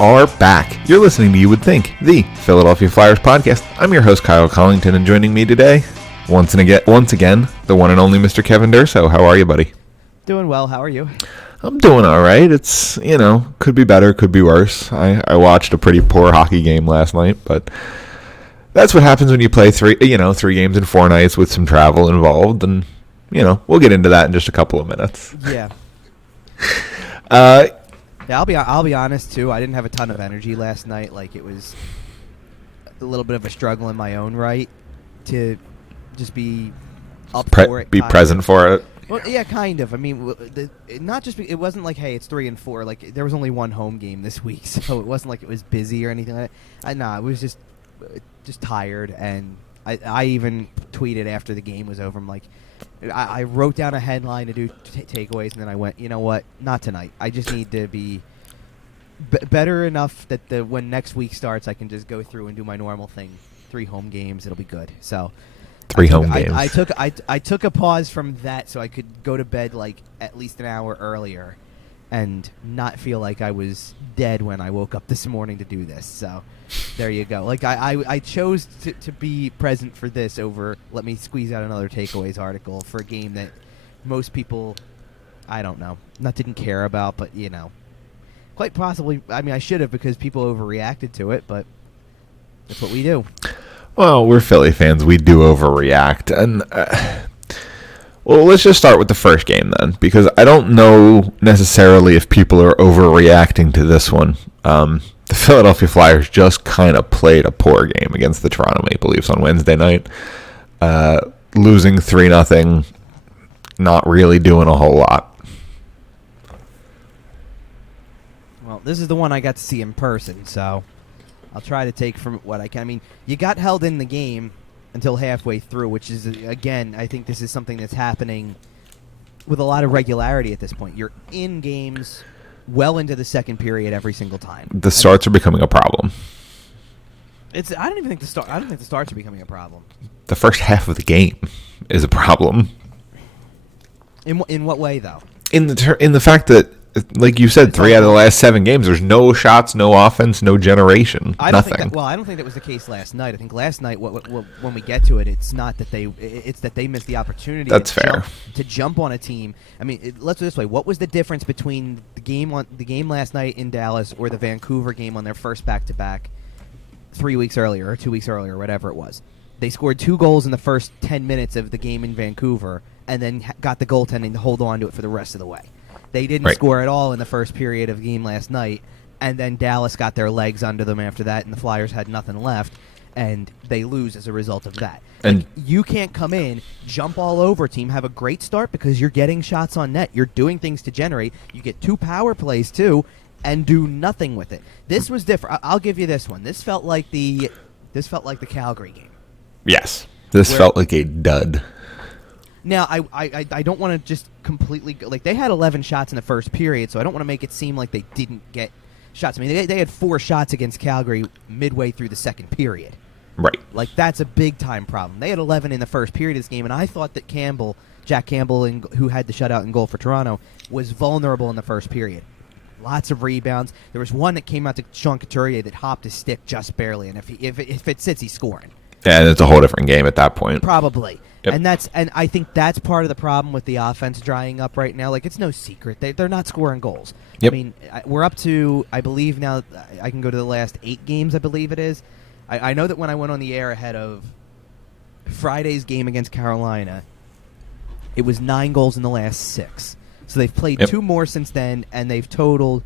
are back. You're listening to You Would Think, the Philadelphia Flyers podcast. I'm your host, Kyle Collington, and joining me today, once again, the one and only Mr. Kevin Durso. How are you, buddy? Doing well. How are you? I'm doing all right. It's, could be better, could be worse. I watched a pretty poor hockey game last night, but that's what happens when you play three games in 4 nights with some travel involved, and, we'll get into that in just a couple of minutes. Yeah. Yeah, I'll be honest too. I didn't have a ton of energy last night. Like, it was a little bit of a struggle in my own right to just be up for it. Be present for it. Well, yeah, kind of. I mean, it wasn't like, hey, it's 3 and 4. Like, there was only one home game this week, so it wasn't like it was busy or anything like that. It was just tired, and I even tweeted after the game was over. I'm like, I wrote down a headline to do takeaways, and then I went, you know what? Not tonight. I just need to be better enough that when next week starts, I can just go through and do my normal thing. 3 home games, it'll be good. So 3 home games. I took a pause from that so I could go to bed like at least an hour earlier and not feel like I was dead when I woke up this morning to do this. So there you go. Like, I chose to be present for this over let me squeeze out another takeaways article for a game that most people, I don't know, didn't care about, but quite possibly. I mean, I should have, because people overreacted to it, but that's what we do. Well, we're Philly fans. We do overreact. And, well, let's just start with the first game then, because I don't know necessarily if people are overreacting to this one. The Philadelphia Flyers just kind of played a poor game against the Toronto Maple Leafs on Wednesday night, losing 3-0, not really doing a whole lot. Well, this is the one I got to see in person, so I'll try to take from what I can. I mean, you got held in the game until halfway through, which is, again, I think this is something that's happening with a lot of regularity at this point. You're in games well into the second period every single time. The starts are becoming a problem. I don't think the starts are becoming a problem. The first half of the game is a problem. In what way, though? In the fact that, like you said, 3 out of the last 7 games, there's no shots, no offense, no generation, nothing. I don't think that was the case last night. I think last night, when we get to it, it's that they missed the opportunity. That's fair. To jump on a team. I mean, let's put it this way: what was the difference between the game last night in Dallas or the Vancouver game on their first back-to-back 3 weeks earlier or 2 weeks earlier, whatever it was? They scored 2 goals in the first 10 minutes of the game in Vancouver, and then got the goaltending to hold on to it for the rest of the way. They didn't score at all in the first period of the game last night, and then Dallas got their legs under them after that, and the Flyers had nothing left, and they lose as a result of that. And you can't come in, jump all over a team, have a great start because you're getting shots on net. You're doing things to generate. You get 2 power plays, too, and do nothing with it. This was different. I'll give you this one. This felt like the Calgary game. Yes. This felt like a dud. Now, I don't want to just completely – like, they had 11 shots in the first period, so I don't want to make it seem like they didn't get shots. I mean, they had 4 shots against Calgary midway through the second period. Right. Like, that's a big-time problem. They had 11 in the first period of this game, and I thought that Jack Campbell, who had the shutout in goal for Toronto, was vulnerable in the first period. Lots of rebounds. There was one that came out to Sean Couturier that hopped his stick just barely, and if it sits, he's scoring. Yeah, and it's a whole different game at that point. Probably. Yep. And I think that's part of the problem with the offense drying up right now. Like, it's no secret. They're not scoring goals. Yep. I mean, we're up to, I believe now, I can go to the last 8 games, I believe it is. I know that when I went on the air ahead of Friday's game against Carolina, it was 9 goals in the last 6. So they've played 2 more since then, and they've totaled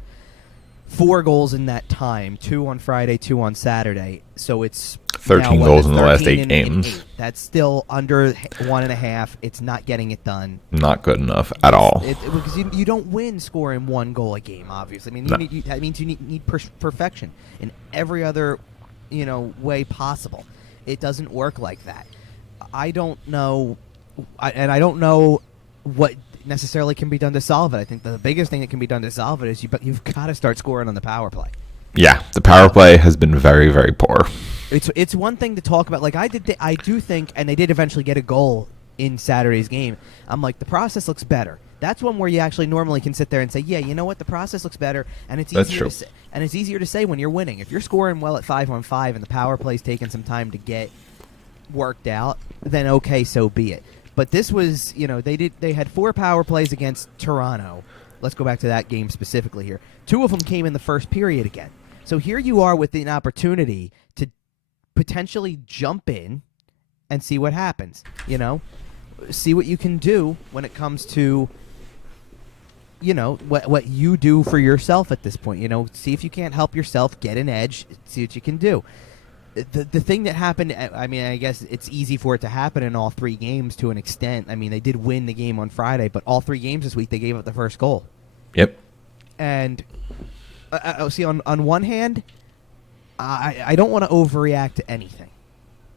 4 goals in that time, 2 on Friday, 2 on Saturday. So it's 13 goals in the last 8 games. That's still under 1.5. It's not getting it done. Not good enough at all. Because you don't win scoring 1 goal a game, obviously. I mean, that means you need perfection in every other way possible. It doesn't work like that. I don't know, and I don't know what necessarily can be done to solve it. I think the biggest thing that can be done to solve it is you've got to start scoring on the power play. Yeah, the power play has been very, very poor. It's one thing to talk about. Like, I do think, and they did eventually get a goal in Saturday's game. I'm like, the process looks better. That's one where you actually normally can sit there and say, yeah, you know what, the process looks better, and it's That's easier true. to say, and it's easier to say when you're winning. If you're scoring well at 5-on-5 and the power play's taking some time to get worked out, then okay, so be it. But this was, they had 4 power plays against Toronto. Let's go back to that game specifically here. 2 of them came in the first period again. So here you are with an opportunity to potentially jump in and see what happens, see what you can do when it comes to what you do for yourself at this point. See if you can't help yourself get an edge, see what you can do. The thing that happened, I mean, I guess it's easy for it to happen in all 3 games to an extent. I mean, they did win the game on Friday, but all 3 games this week they gave up the first goal. Yep. And see, on one hand, I don't want to overreact to anything.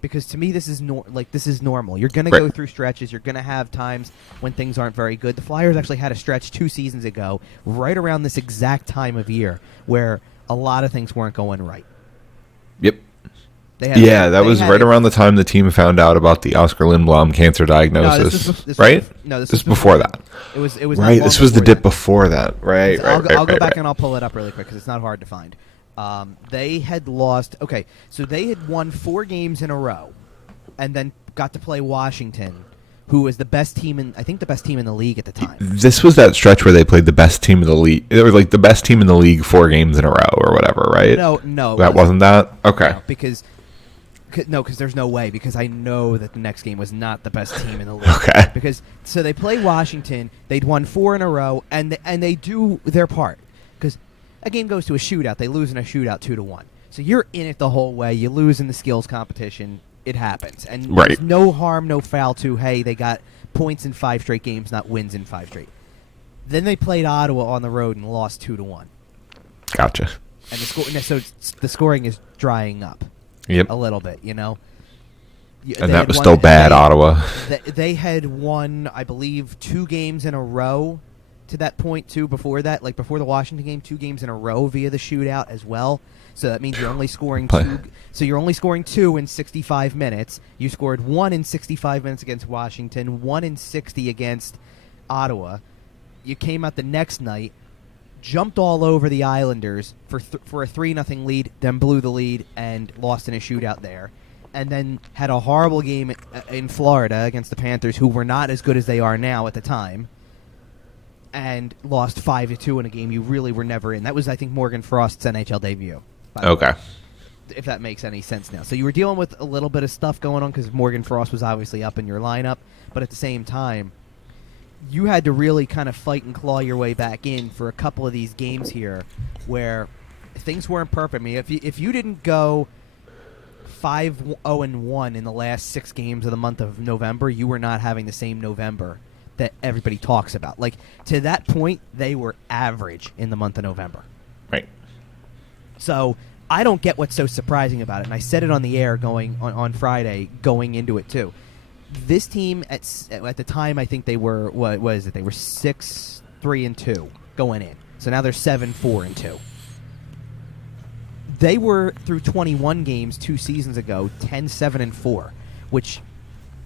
Because to me, this is normal. You're going to go through stretches. You're going to have times when things aren't very good. The Flyers actually had a stretch 2 seasons ago, right around this exact time of year, where a lot of things weren't going right. Yep. That was right around the time the team found out about the Oscar Lindblom cancer diagnosis. Right? This was before that. It was right. This was the dip before that. Right. I'll go back and I'll pull it up really quick because it's not hard to find. They had lost. Okay, so they had won 4 games in a row, and then got to play Washington, who was the best team in the league at the time. This was that stretch where they played the best team in the league. It was like the best team in the league 4 games in a row or whatever, right? No, that wasn't that. Okay, no, because there's no way, because I know that the next game was not the best team in the league. Okay, because so they play Washington, they'd won 4 in a row, and they do their part. Because a game goes to a shootout, they lose in a shootout 2-1. So you're in it the whole way. You lose in the skills competition. It happens. And there's no harm, no foul to, hey, they got points in 5 straight games, not wins in 5 straight. Then they played Ottawa on the road and lost 2-1. Gotcha. And so the scoring is drying up. Yep. A little bit, And that was still bad, Ottawa. They had won, I believe, 2 games in a row to that point, too, before that. Like, before the Washington game, 2 games in a row via the shootout as well. So that means you're only scoring 2. So you're only scoring 2 in 65 minutes. You scored 1 in 65 minutes against Washington, 1 in 60 against Ottawa. You came out the next night, jumped all over the Islanders for a 3-0 lead, then blew the lead and lost in a shootout there. And then had a horrible game in Florida against the Panthers, who were not as good as they are now at the time, and lost 5-2 in a game you really were never in. That was, I think, Morgan Frost's NHL debut. Okay. If that makes any sense now. So you were dealing with a little bit of stuff going on because Morgan Frost was obviously up in your lineup, but at the same time, you had to really kind of fight and claw your way back in for a couple of these games here where things weren't perfect. I mean, if you didn't go 5-0-1 in the last 6 games of the month of November, you were not having the same November that everybody talks about. Like, to that point, they were average in the month of November. Right. So I don't get what's so surprising about it, and I said it on the air on Friday going into it too. This team at the time, I think they were, what was it? They were 6-3-2 going in. So now they're 7-4-2. They were through 21 games 2 seasons ago, 10-7-4, which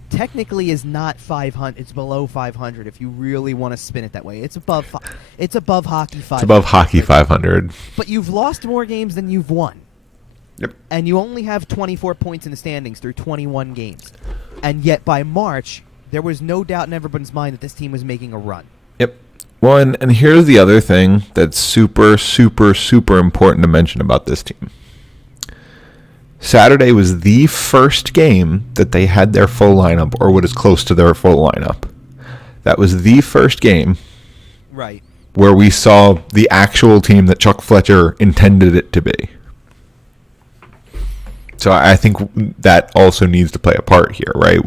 technically is not 500. It's below 500 if you really want to spin it that way. It's above hockey 500. It's above hockey 500. But you've lost more games than you've won. Yep. And you only have 24 points in the standings through 21 games. And yet by March, there was no doubt in everyone's mind that this team was making a run. Yep. Well, and here's the other thing that's super, super, super important to mention about this team. Saturday was the first game that they had their full lineup, or what is close to their full lineup. That was the first game, right, where we saw the actual team that Chuck Fletcher intended it to be. So I think that also needs to play a part here, right?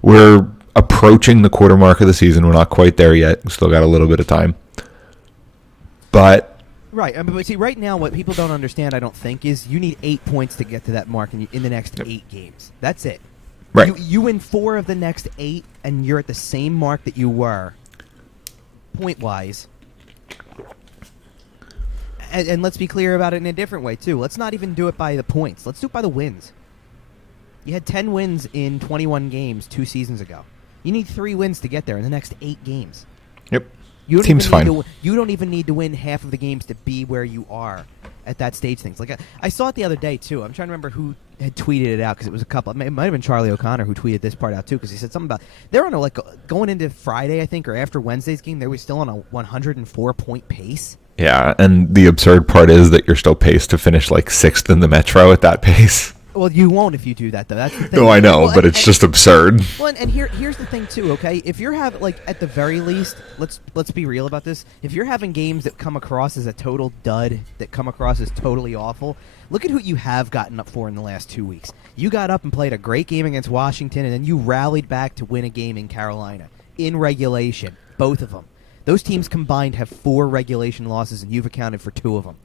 We're approaching the quarter mark of the season. We're not quite there yet. We still got a little bit of time. But right. I mean, but see, right now, what people don't understand, I don't think, is you need 8 points to get to that mark in the next 8 games. That's it. Right. You win 4 of the next 8, and you're at the same mark that you were, point-wise. And let's be clear about it in a different way, too. Let's not even do it by the points. Let's do it by the wins. You had 10 wins in 21 games 2 seasons ago. You need 3 wins to get there in the next 8 games. Yep. You don't Team's even need fine. you don't even need to win half of the games to be where you are at that stage. Things like I saw it the other day too. I'm trying to remember who had tweeted it out because it was a couple. It might have been Charlie O'Connor who tweeted this part out too because he said something about they're on a going into Friday I think or after Wednesday's game they were still on a 104-point pace. Yeah, and the absurd part is that you're still paced to finish like 6th in the Metro at that pace. Well, you won't if you do that though. That's the thing. No, I know, Well, but it's just absurd. Well, and here's the thing too. Okay, if you're having at the very least, let's be real about this. If you're having games that come across as a total dud, that come across as totally awful, look at who you have gotten up for in the last 2 weeks. You got up and played a great game against Washington, and then you rallied back to win a game in Carolina in regulation. Both of them. Those teams combined have 4 regulation losses, and you've accounted for 2 of them.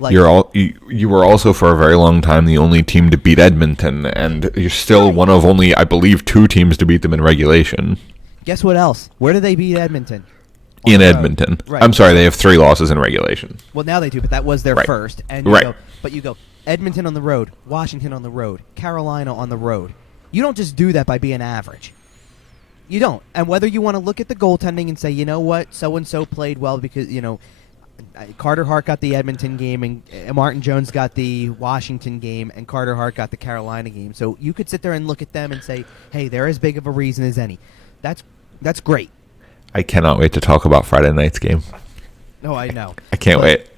You were also for a very long time the only team to beat Edmonton, and you're still one of only, I believe, 2 teams to beat them in regulation. Guess what else? Where did they beat Edmonton? In Edmonton. Right. I'm sorry, they have 3 losses in regulation. Well, now they do, but that was their first. And you go Edmonton on the road, Washington on the road, Carolina on the road. You don't just do that by being average. You don't. And whether you want to look at the goaltending and say, you know what, so-and-so played well because, Carter Hart got the Edmonton game and Martin Jones got the Washington game and Carter Hart got the Carolina game. So you could sit there and look at them and say, hey, they're as big of a reason as any. That's great. I cannot wait to talk about Friday night's game. No, I know. I can't wait.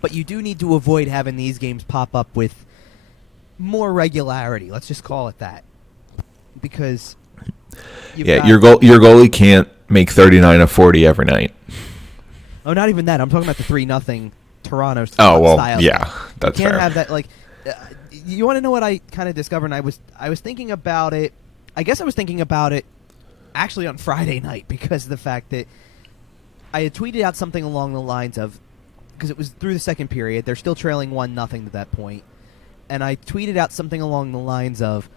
But you do need to avoid having these games pop up with more regularity. Let's just call it that. Because your goalie can't make 39 of 40 every night. Oh, not even that. I'm talking about the 3-0 Toronto style. Yeah, that's you can't fair. have that. You want to know what I kind of discovered? And I was thinking about it. I guess I was thinking about it actually on Friday night because of the fact that I had tweeted out something along the lines of, because it was through the second period, they're still trailing 1-0 to that point, and I tweeted out something along the lines of,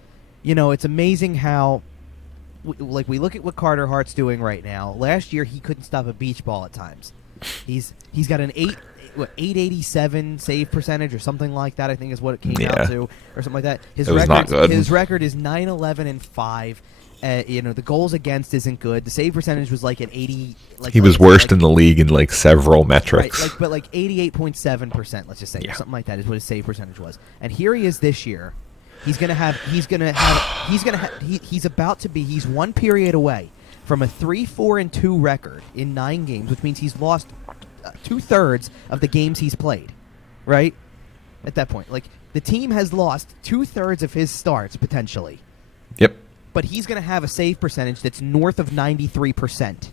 it's amazing how, we look at what Carter Hart's doing right now. Last year he couldn't stop a beach ball at times. He's got an 887 save percentage or something like that. I think is what it came out to, or something like that. His record is 9-11-5. The goals against isn't good. The save percentage was like an 80. He was worst in the league in several metrics. Right, but 88.7%. Let's just say, or something like that is what his save percentage was. And here he is this year. He's one period away from a 3-4-2 record in 9 games, which means he's lost 2/3 of the games he's played. Right? At that point, the team has lost 2/3 of his starts potentially. Yep. But he's going to have a save percentage that's north of 93%.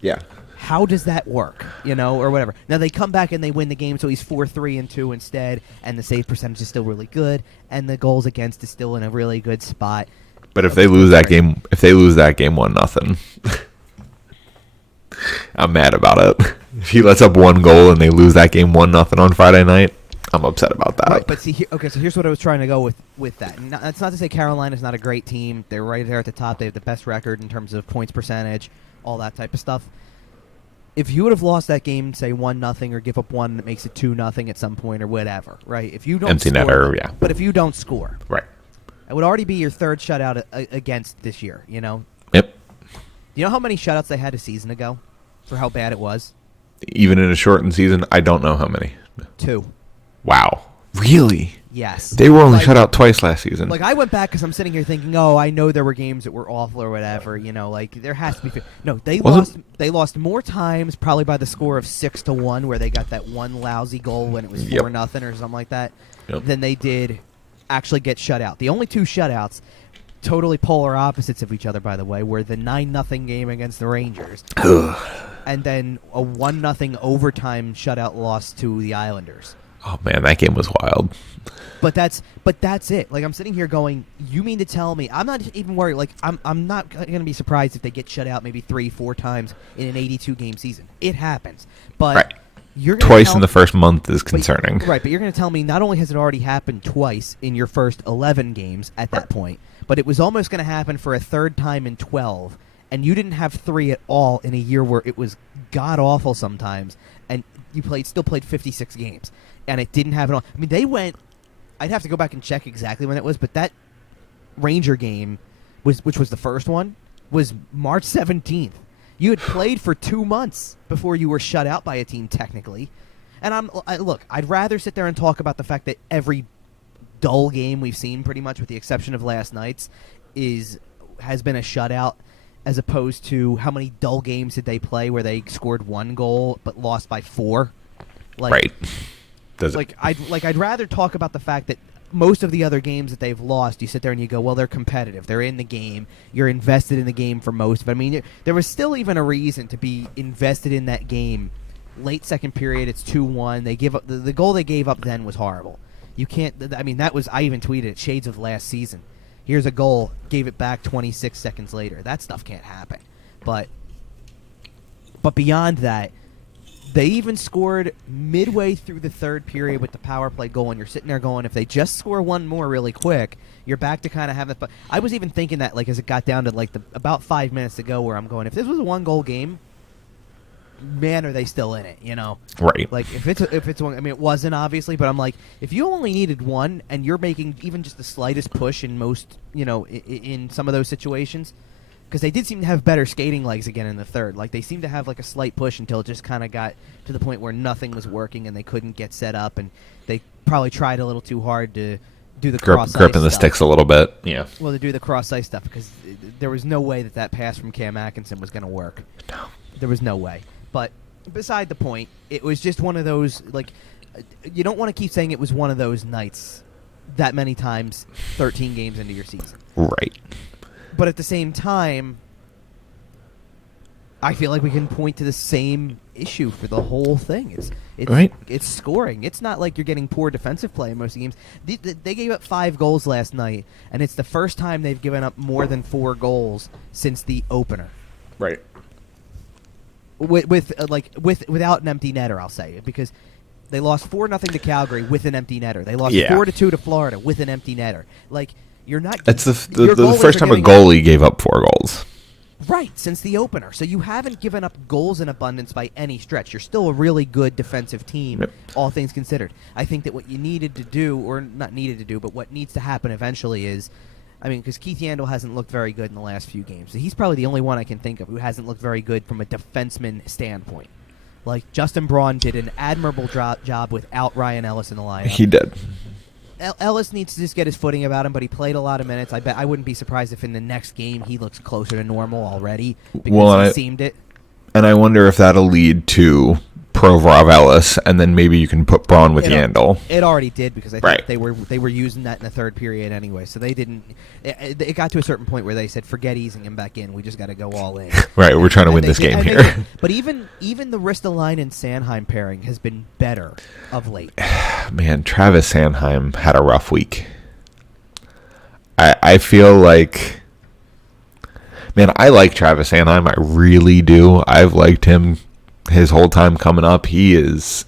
Yeah. How does that work? Or whatever. Now they come back and they win the game, so he's 4-3-2 instead, and the save percentage is still really good, and the goals against is still in a really good spot. But if they lose that game, 1-0, I'm mad about it. If he lets up 1 goal and they lose that game 1-0 on Friday night, I'm upset about that. Right, but see, so here's what I was trying to go with that. And that's not to say Carolina's not a great team. They're right there at the top. They have the best record in terms of points percentage, all that type of stuff. If you would have lost that game, say 1-0, or give up 1 that makes it 2-0 at some point, or whatever, right? If you don't empty score, netter, yeah. But if you don't score, right, it would already be your 3rd shutout against this year. Yep. Do you know how many shutouts they had a season ago, for how bad it was? Even in a shortened season, I don't know how many. 2. Wow, really? Yes. They were only shut out twice last season. I went back because I'm sitting here thinking, I know there were games that were awful or whatever. There has to be. No, they lost more times, probably by the score of 6-1, where they got that one lousy goal when it was 4-0 or something like that, than they did actually get shut out. The only 2 shutouts, totally polar opposites of each other, by the way, were the 9-0 game against the Rangers, and then a 1-0 overtime shutout loss to the Islanders. Oh man, that game was wild. But that's it. I'm sitting here going, you mean to tell me I'm not even worried. I'm not going to be surprised if they get shut out maybe 3-4 times in an 82 game season. It happens. But you're gonna twice in the first month is concerning. But you're going to tell me not only has it already happened twice in your first 11 games at that point, but it was almost going to happen for a 3rd time in 12, and you didn't have 3 at all in a year where it was god awful sometimes, and you still played 56 games. And it didn't happen. They went. I'd have to go back and check exactly when it was, but that Ranger game which was the first one, was March 17th. You had played for 2 months before you were shut out by a team technically. And look, I'd rather sit there and talk about the fact that every dull game we've seen, pretty much with the exception of last night's, has been a shutout, as opposed to how many dull games did they play where they scored 1 goal but lost by 4. Right. I'd rather talk about the fact that most of the other games that they've lost, you sit there and you go, well, they're competitive. They're in the game. You're invested in the game for most of it. I mean, there was still even a reason to be invested in that game. Late second period, it's 2-1. They give up the goal they gave up then was horrible. You can't. I mean, that was, I even tweeted it, shades of last season. Here's a goal, gave it back 26 seconds later. That stuff can't happen. But beyond that, they even scored midway through the third period with the power play goal, and you're sitting there going, if they just score one more really quick, you're back to kind of have it. But I was even thinking that, like, as it got down to like about 5 minutes to go, where I'm going, if this was a 1-goal game, man, are they still in it? You know, right? Like if it's one, I mean, it wasn't obviously, but I'm like, if you only needed one, and you're making even just the slightest push in most, you know, in some of those situations. Because they did seem to have better skating legs again in the third. Like, they seemed to have, like, a slight push until it just kind of got to the point where nothing was working and they couldn't get set up. And they probably tried a little too hard to do the cross-ice gripping the sticks a little bit, yeah. Well, to do the cross-ice stuff, because there was no way that pass from Cam Atkinson was going to work. No. There was no way. But beside the point, it was just one of those, like, you don't want to keep saying it was one of those nights that many times 13 games into your season. Right. But at the same time, I feel like we can point to the same issue for the whole thing. It's right. It's scoring. It's not like you're getting poor defensive play in most of the games. They gave up 5 goals last night, and it's the first time they've given up more than 4 goals since the opener. Right. Without an empty netter, I'll say, because they lost 4-0 to Calgary with an empty netter. They lost 4-2 to Florida with an empty netter. Like, you're not. That's the first time a goalie gave up 4 goals. Right, since the opener. So you haven't given up goals in abundance by any stretch. You're still a really good defensive team, all things considered. I think that what you needed to do, or not needed to do, but what needs to happen eventually is, I mean, because Keith Yandel hasn't looked very good in the last few games. He's probably the only one I can think of who hasn't looked very good from a defenseman standpoint. Like, Justin Braun did an admirable job without Ryan Ellis in the lineup. He did. Ellis needs to just get his footing about him, but he played a lot of minutes. I wouldn't be surprised if in the next game he looks closer to normal already, because he seemed it. And I wonder if that'll lead to Provorov Ellis, and then maybe you can put Braun with Yandel. It already did, because I think they were using that in the third period anyway. So they didn't. It got to a certain point where they said, "Forget easing him back in. We just got to go all in." Right, we're trying to win this game here. But even the Ristolainen and Sanheim pairing has been better of late. Man, Travis Sanheim had a rough week. I feel like, man, I like Travis Sanheim. I really do. I've liked him his whole time coming up. He is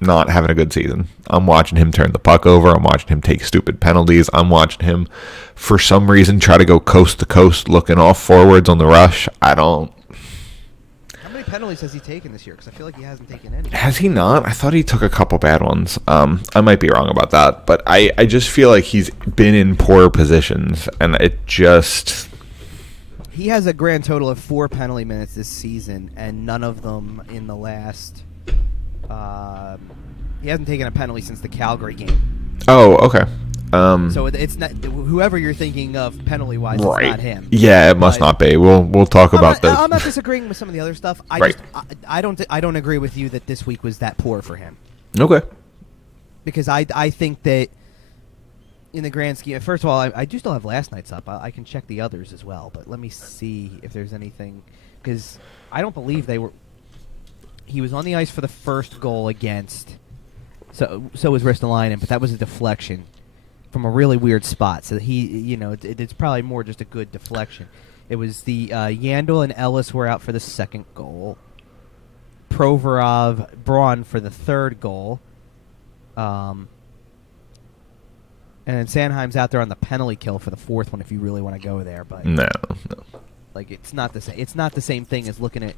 not having a good season. I'm watching him turn the puck over. I'm watching him take stupid penalties. I'm watching him, for some reason, try to go coast to coast, looking off forwards on the rush. I don't. How many penalties has he taken this year? Because I feel like he hasn't taken any. Has he not? I thought he took a couple bad ones. I might be wrong about that, but I just feel like he's been in poor positions, and it just. He has a grand total of 4 penalty minutes this season, and none of them in the last. He hasn't taken a penalty since the Calgary game. Oh, okay. So it's not whoever you're thinking of penalty wise. Right. It's not him. Yeah, it must not be. We'll talk about this. I'm not disagreeing with some of the other stuff. I don't agree with you that this week was that poor for him. Okay. Because I think that in the grand scheme, first of all, I do still have last night's up. I can check the others as well, but let me see if there's anything, because I don't believe they were. He was on the ice for the first goal against. So was Ristolainen, but that was a deflection from a really weird spot. So it's probably more just a good deflection. It was the Yandel and Ellis were out for the second goal. Provorov, Braun for the third goal. And Sanheim's out there on the penalty kill for the fourth one if you really want to go there. But no. Like, it's not the same. It's not the same thing as looking at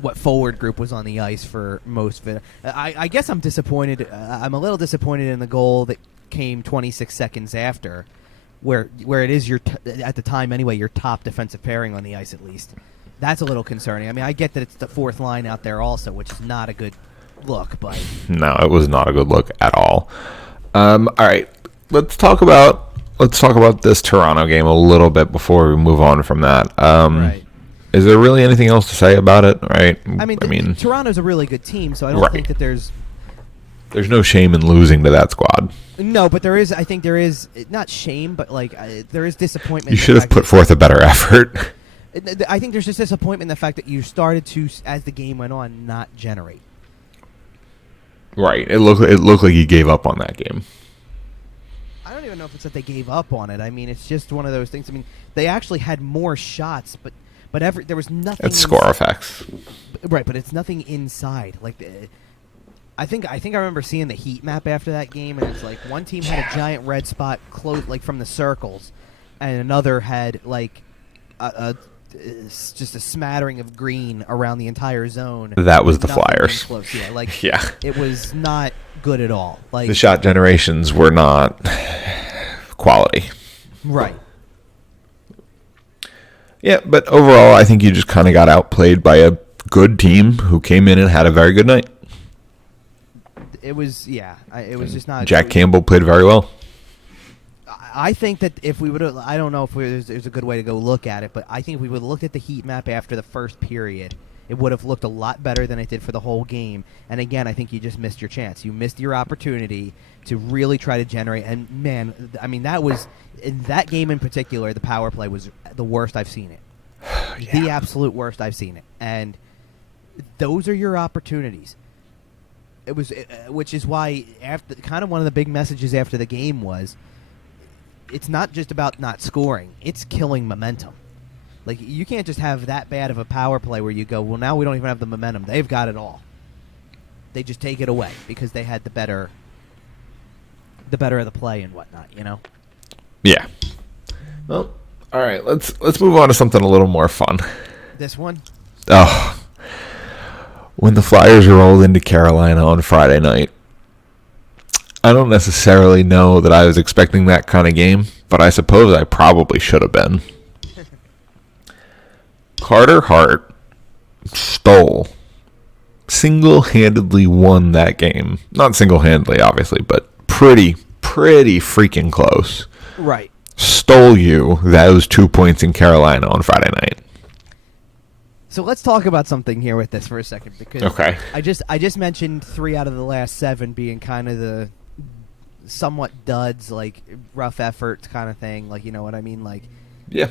what forward group was on the ice for most of it. I guess I'm disappointed. I'm a little disappointed in the goal that came 26 seconds after, where it is at the time anyway, your top defensive pairing on the ice at least. That's a little concerning. I mean, I get that it's the fourth line out there also, which is not a good look, but No, it was not a good look at all. All right, let's talk about this Toronto game a little bit before we move on from that. right. Is there really anything else to say about it? Right? I mean, Toronto's a really good team, so I don't Right. think that there's no shame in losing to that squad. no, but I think there is not shame, but like there is disappointment. You should have put forth a better effort. I think there's just disappointment in the fact that you started to, as the game went on, not generate. Right. It looked like he gave up on that game. I don't even know if it's that they gave up on it. I mean, it's just one of those things. I mean, they actually had more shots, but there was nothing. It's score effects. Right, but it's nothing inside. Like, I think I remember seeing the heat map after that game, and it's like one team had a giant red spot close, like from the circles, and another had like just a smattering of green around the entire zone. That was the Nothing Flyers. close. Yeah, like Yeah. it was not good at all. Like The shot generations were not quality. right. Yeah, but overall, I think you just kind of got outplayed by a good team who came in and had a very good night. It was it was just not. Jack Campbell played very well. I think that if we would have, I don't know if there's a good way to go look at it, but I think if we would have looked at the heat map after the first period, it would have looked a lot better than it did for the whole game. And again, I think you just missed your chance. You missed your opportunity to really try to generate. And man, I mean, that was in that game in particular. The power play was the worst I've seen it. Yeah. The absolute worst I've seen it. And those are your opportunities. It was, which is why after kind of one of the big messages after the game was, it's not just about not scoring; it's killing momentum. Like you can't just have that bad of a power play where you go, well, now we don't even have the momentum. They've got it all. They just take it away because they had the better of the play and whatnot. You know. Yeah. Well, all right. Let's move on to something a little more fun. This one. Oh, when the Flyers rolled into Carolina on Friday night, I don't necessarily know that I was expecting that kind of game, but I suppose I probably should have been. Carter Hart single-handedly won that game. Not single-handedly, obviously, but pretty freaking close. Right. Stole you those 2 points in Carolina on Friday night. So let's talk about something here with this for a second because Okay. I just mentioned 3 out of the last 7 being kind of the somewhat duds, like rough effort kind of thing, like you know what I mean, like Yeah.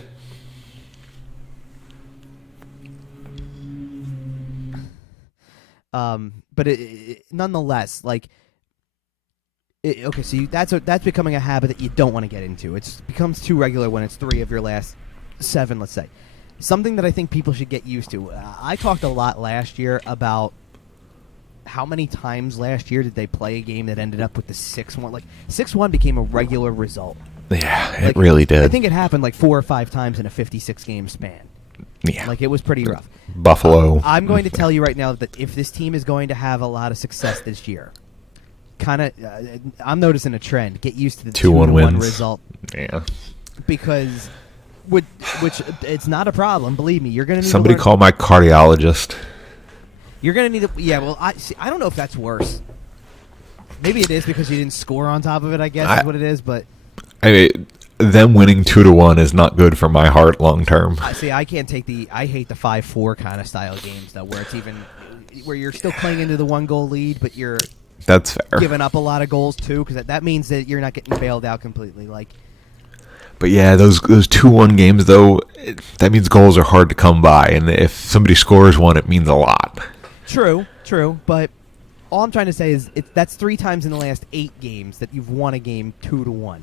but nonetheless, like okay, so that's becoming a habit that you don't want to get into. It becomes too regular when it's 3 of your last 7, let's say. Something that I think people should get used to. I talked a lot last year about how many times last year did they play a game that ended up with the 6-1? Like 6-1 became a regular result. Yeah, it Like, really did. I think it happened like 4 or 5 times in a 56-game span. Yeah. Like it was pretty rough. Buffalo. I'm going to tell you right now that if this team is going to have a lot of success this year, I'm noticing a trend. Get used to the 2-1 2-1 wins. result Yeah. because, which it's not a problem. Believe me, you're going to need Somebody to learn, call my cardiologist. You're going to need to. Yeah, well, I don't know if that's worse. Maybe it is because you didn't score on top of it. I guess is what it is. But I mean, them winning 2-1 is not good for my heart long term. I can't take I hate the 5-4 kind of style games though, where you're still playing into the 1-goal lead, but you're That's fair. giving up a lot of goals too, because that means that you're not getting bailed out completely. Like, But yeah, those 2-1 games though, that means goals are hard to come by, and if somebody scores one, it means a lot. true, but all I'm trying to say is that's 3 times in the last 8 games that you've won a game 2-1.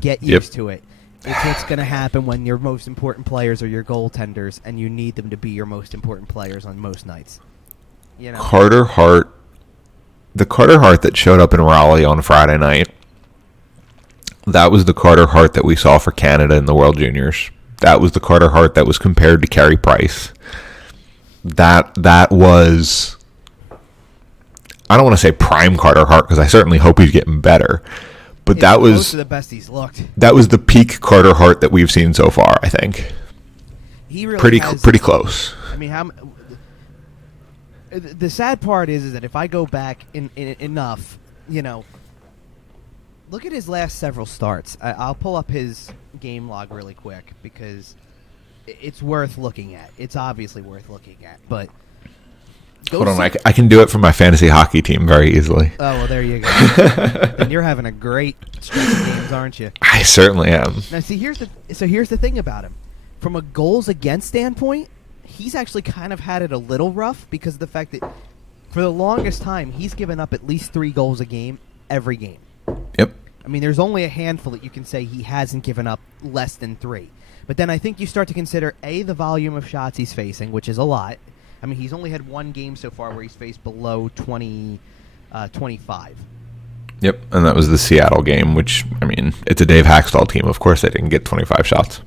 Get used to it. It's what's going to happen when your most important players are your goaltenders, and you need them to be your most important players on most nights. You know, Carter Hart, the Carter Hart that showed up in Raleigh on Friday night, that was the Carter Hart that we saw for Canada in the World Juniors. That was the Carter Hart that was compared to Carey Price. That was, I don't want to say prime Carter Hart, because I certainly hope he's getting better, But It's that close was to the best he's looked. that was the peak Carter Hart that we've seen so far, I think. He really Pretty has, pretty close. I mean, the sad part is that if I go back in enough, look at his last several starts. I'll pull up his game log really quick because it's worth looking at. It's obviously worth looking at. But Hold on, I can do it for my fantasy hockey team very easily. Oh, well, there you go. Then you're having a great stretch of games, aren't you? I certainly am. Now, see, here's the thing about him. From a goals against standpoint, he's actually kind of had it a little rough because of the fact that for the longest time, he's given up at least 3 goals a game every game. Yep. I mean, there's only a handful that you can say he hasn't given up less than 3. But then I think you start to consider, A, the volume of shots he's facing, which is a lot. I mean, he's only had 1 game so far where he's faced below 25. Yep, and that was the Seattle game, which, I mean, it's a Dave Haxtell team. Of course they didn't get 25 shots.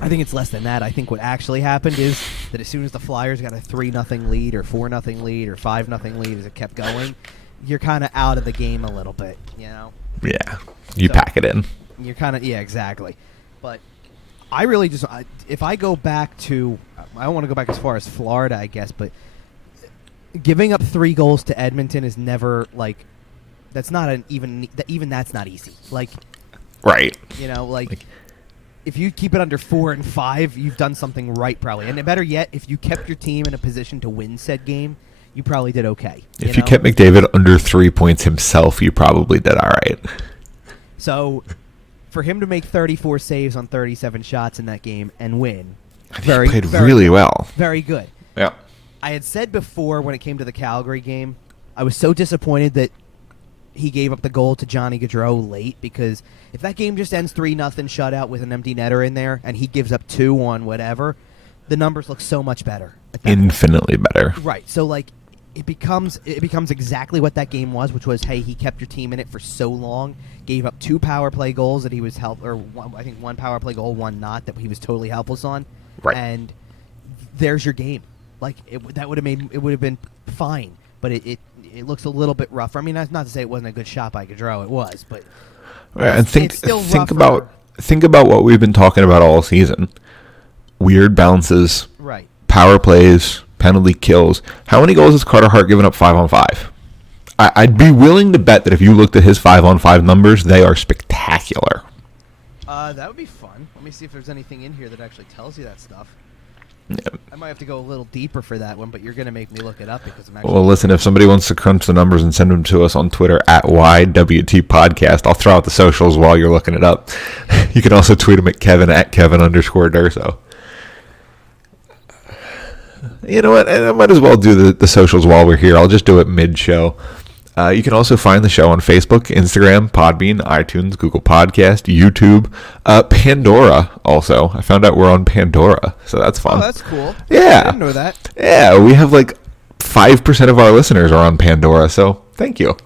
I think it's less than that. I think what actually happened is that as soon as the Flyers got a 3-0 lead or 4-0 lead or 5-0 lead as it kept going, you're kind of out of the game a little bit, Yeah, you pack it in. You're kind of, exactly. But I really just, if I go back to, I don't want to go back as far as Florida, I guess, but giving up 3 goals to Edmonton is never, that's not even that's not easy. Right. If you keep it under 4 and 5, you've done something right, probably. And better yet, if you kept your team in a position to win said game, you probably did okay. If you kept McDavid under 3 points himself, you probably did all right. So, for him to make 34 saves on 37 shots in that game and win, he played really well. Very good. Yeah. I had said before when it came to the Calgary game, I was so disappointed that he gave up the goal to Johnny Gaudreau late because if that game just ends 3-0 shutout with an empty netter in there and he gives up 2 on whatever, the numbers look so much better. Infinitely better. Right. So it becomes exactly what that game was, which was, hey, he kept your team in it for so long, gave up 2 power play goals that he was I think 1 power play goal, 1 not, that he was totally helpless on. Right. And there's your game. That would have been fine, but it looks a little bit rougher. I mean, that's not to say it wasn't a good shot by Gaudreau. It was, but and think rougher. about what we've been talking about all season: weird bounces, right? Power plays, penalty kills. How many goals has Carter Hart given up 5-on-5? I'd be willing to bet that if you looked at his 5-on-5 numbers, they are spectacular. That would be fun. Let me see if there's anything in here that actually tells you that stuff. Yeah. I might have to go a little deeper for that one, but you're going to make me look it up because I'm actually... Well, listen, if somebody wants to crunch the numbers and send them to us on Twitter at YWT Podcast, I'll throw out the socials while you're looking it up. You can also tweet them at Kevin at Kevin_Durso. You know what? I might as well do the socials while we're here. I'll just do it mid-show. You can also find the show on Facebook, Instagram, Podbean, iTunes, Google Podcast, YouTube, Pandora also. I found out we're on Pandora, so that's fun. Oh, that's cool. Yeah. I didn't know that. Yeah, we have 5% of our listeners are on Pandora, so thank you.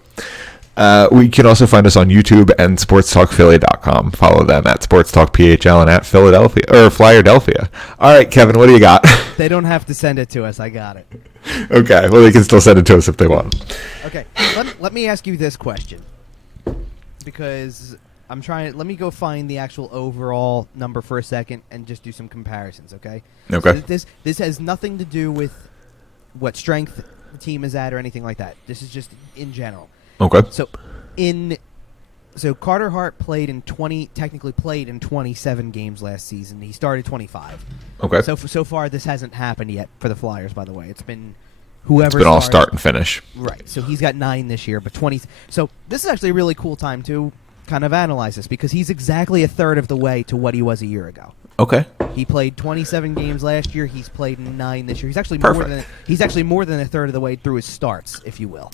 We can also find us on YouTube and sportstalkphilly.com. Follow them at sportstalkphl and at Philadelphia or Flyerdelphia. All right, Kevin, what do you got? They don't have to send it to us. I got it. Okay, well, they can still send it to us if they want. Okay, let me ask you this question because let me go find the actual overall number for a second and just do some comparisons, okay? Okay. So this has nothing to do with what strength the team is at or anything like that. This is just in general. Okay. So Carter Hart technically played in 27 games last season. He started 25. Okay. So far this hasn't happened yet for the Flyers, by the way. It's been whoever. It's been all start and finish. Right. So he's got 9 this year, but 20. So this is actually a really cool time to kind of analyze this because he's exactly a third of the way to what he was a year ago. Okay. He played 27 games last year. He's played 9 this year. He's actually Perfect. more than a third of the way through his starts, if you will,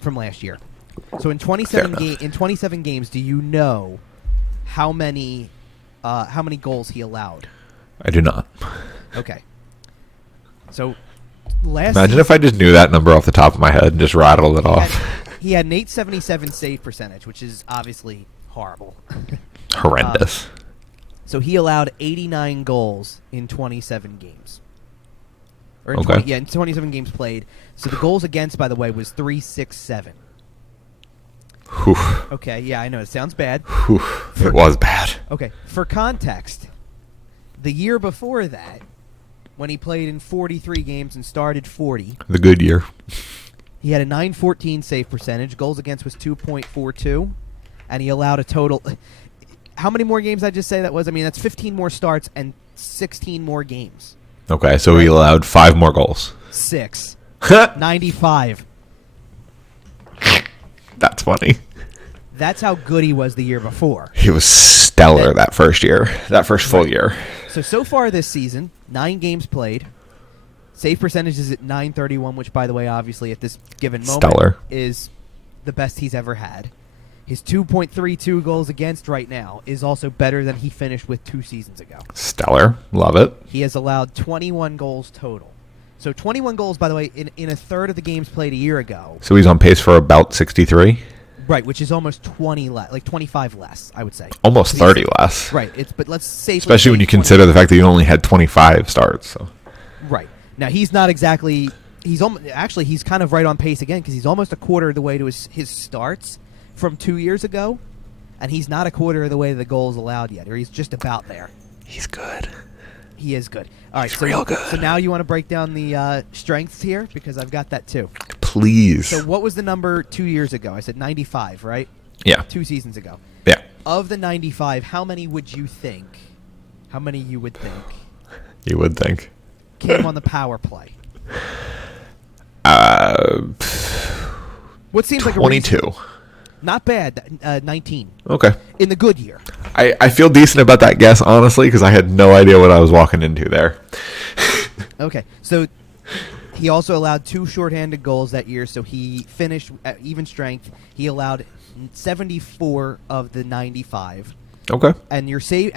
from last year. So in 27 games, do you know how many goals he allowed? I do not. Okay. So imagine if I just knew that number off the top of my head and just rattled it off. He had an 877 save percentage, which is obviously horrible. Horrendous. So he allowed 89 goals in 27 games. Okay. In 27 games played. So the goals against, by the way, was 367. Whew. Okay, yeah, I know. It sounds bad. Whew. It was bad. Okay, for context, the year before that, when he played in 43 games and started 40, The good year. he had a .914 save percentage. Goals against was 2.42, and he allowed a total. How many more games I just say that was? I mean, that's 15 more starts and 16 more games. Okay, so he allowed 5 more goals. 6. 95. That's funny. That's how good he was the year before. He was stellar that first year, that first full year. So far this season, 9 games played. Save percentage is at .931, which, by the way, obviously at this given moment Stellar. is the best he's ever had. His 2.32 goals against right now is also better than he finished with 2 seasons ago. Stellar. Love it. He has allowed 21 goals total. So 21 goals, by the way, in a third of the games played a year ago. So he's on pace for about 63? Right, which is almost 20 less, like 25 less, I would say. Almost 30 less. Right, but let's safely Especially when say you 20. consider the fact that you only had 25 starts. So. Right. Now, he's not exactly... Actually, he's kind of right on pace again because he's almost a quarter of the way to his starts from 2 years ago, and he's not a quarter of the way to the goals allowed yet, or he's just about there. He's good. He is good. All right, He's real good. So now you want to break down the strengths here because I've got that too. Please. So what was the number 2 years ago? I said 95, right? Yeah. 2 seasons ago. Yeah. Of the 95, how many would you think? How many you would think You would think. came on the power play? What seems like a 22. not bad. 19 Okay. in the good year. I feel decent about that guess, honestly, because I had no idea what I was walking into there. Okay, so he also allowed 2 shorthanded goals that year, so he finished at even strength. He allowed 74 of the 95, Okay. and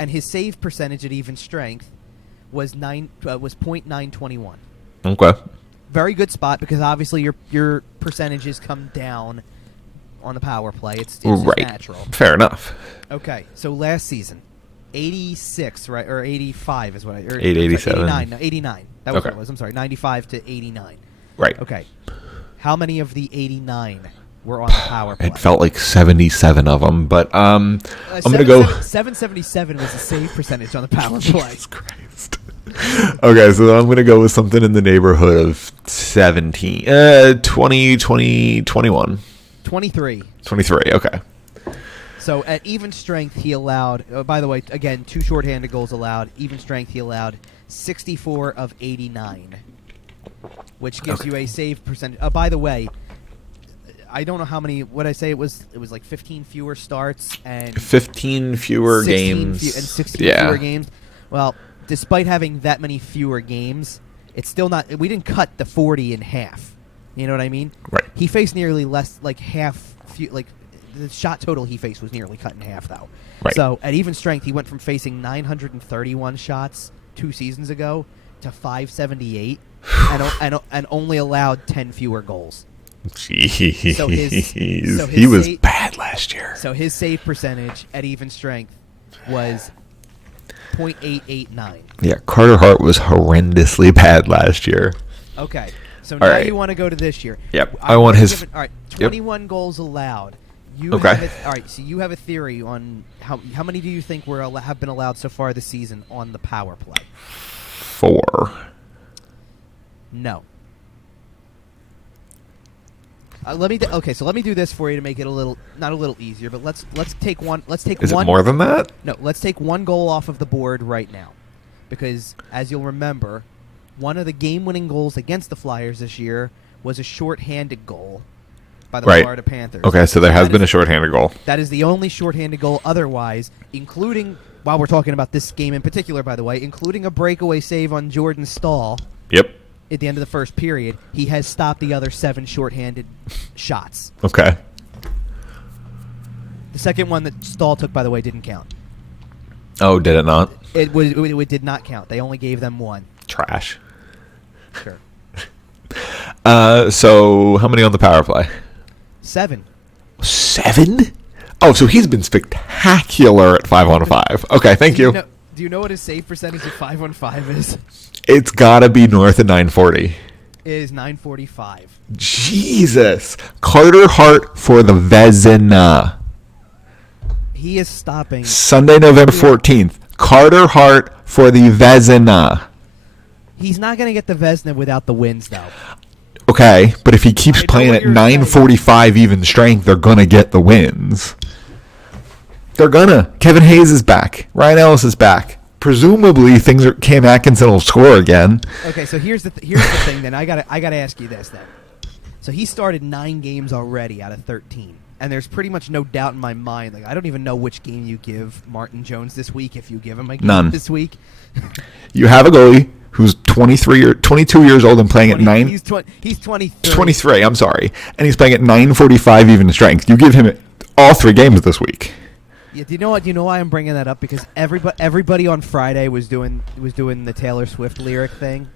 his save percentage at even strength was .921. Okay. Very good spot because obviously your percentages come down on the power play. It's just Right. natural. Fair enough. Okay, so last season, 86, right, or 85 is what I... 887. 89, no, 89. That was Okay. what it was. I'm sorry, 95 to 89. Right. Okay. How many of the 89 were on the power play? It felt like 77 of them, but I'm going to go... 777 was the save percentage on the power play. Jesus Christ. Okay, so I'm going to go with something in the neighborhood of 20, 21. 23. 23, okay. So at even strength, he allowed... by the way, again, 2 shorthanded goals allowed. Even strength, he allowed 64 of 89, which gives you a save percentage. By the way, I don't know how many... What I say it was like 15 fewer starts and... 15 fewer 16 games. and 16 yeah. fewer games. Well, despite having that many fewer games, it's still not... We didn't cut the 40 in half. You know what I mean? Right. He faced nearly less, like half... the shot total he faced was nearly cut in half, though. Right. So at even strength, he went from facing 931 shots 2 seasons ago to 578, and only allowed 10 fewer goals. Jeez. So his he was bad last year. So his save percentage at even strength was .889. Yeah, Carter Hart was horrendously bad last year. Okay. So All now right. you want to go to this year. Yep. I want his... All right. 21 goals allowed. You Okay. all right. So you have a theory on how many do you think have been allowed so far this season on the power play? 4. No. Let me do this for you to make it not a little easier, but let's take one. Let's take Is one. it more than that? No, let's take one goal off of the board right now, because as you'll remember, one of the game-winning goals against the Flyers this year was a short-handed goal by the Right. Florida Panthers. Okay, so there has That been a is- shorthanded goal. That is the only shorthanded goal otherwise, including, while we're talking about this game in particular, by the way, including a breakaway save on Jordan Stahl Yep. at the end of the first period, he has stopped the other 7 shorthanded shots. Okay. The second one that Stahl took, by the way, didn't count. Oh, did it not? It did not count. They only gave them 1. Trash. Sure. So how many on the power play? 7. 7? Oh, so he's been spectacular at 5-on-5. Okay, thank you. Do you know what his save percentage at 5-on-5 is? It's got to be north of 940. It is 9:45. Jesus. Carter Hart for the Vezina. He is stopping. Sunday, November 14th. Carter Hart for the Vezina. He's not going to get the Vezina without the wins, though. Okay, but if he keeps I know playing what at you're 9:45 even strength, they're going to get the wins. They're going to. Kevin Hayes is back. Ryan Ellis is back. Presumably, Cam Atkinson will score again. Okay, so here's the thing. Then I gotta ask you this. Then, so he started 9 games already out of 13, and there's pretty much no doubt in my mind. Like, I don't even know which game you give Martin Jones this week. If you give him a game None. this week, You have a goalie who's 23 or 22 years old and playing at 9. He's 23. 23. I'm sorry, and he's playing at 9:45 even strength. You give him all 3 games this week. Yeah, do you know what? Do you know why I'm bringing that up? Because everybody on Friday was doing the Taylor Swift lyric thing.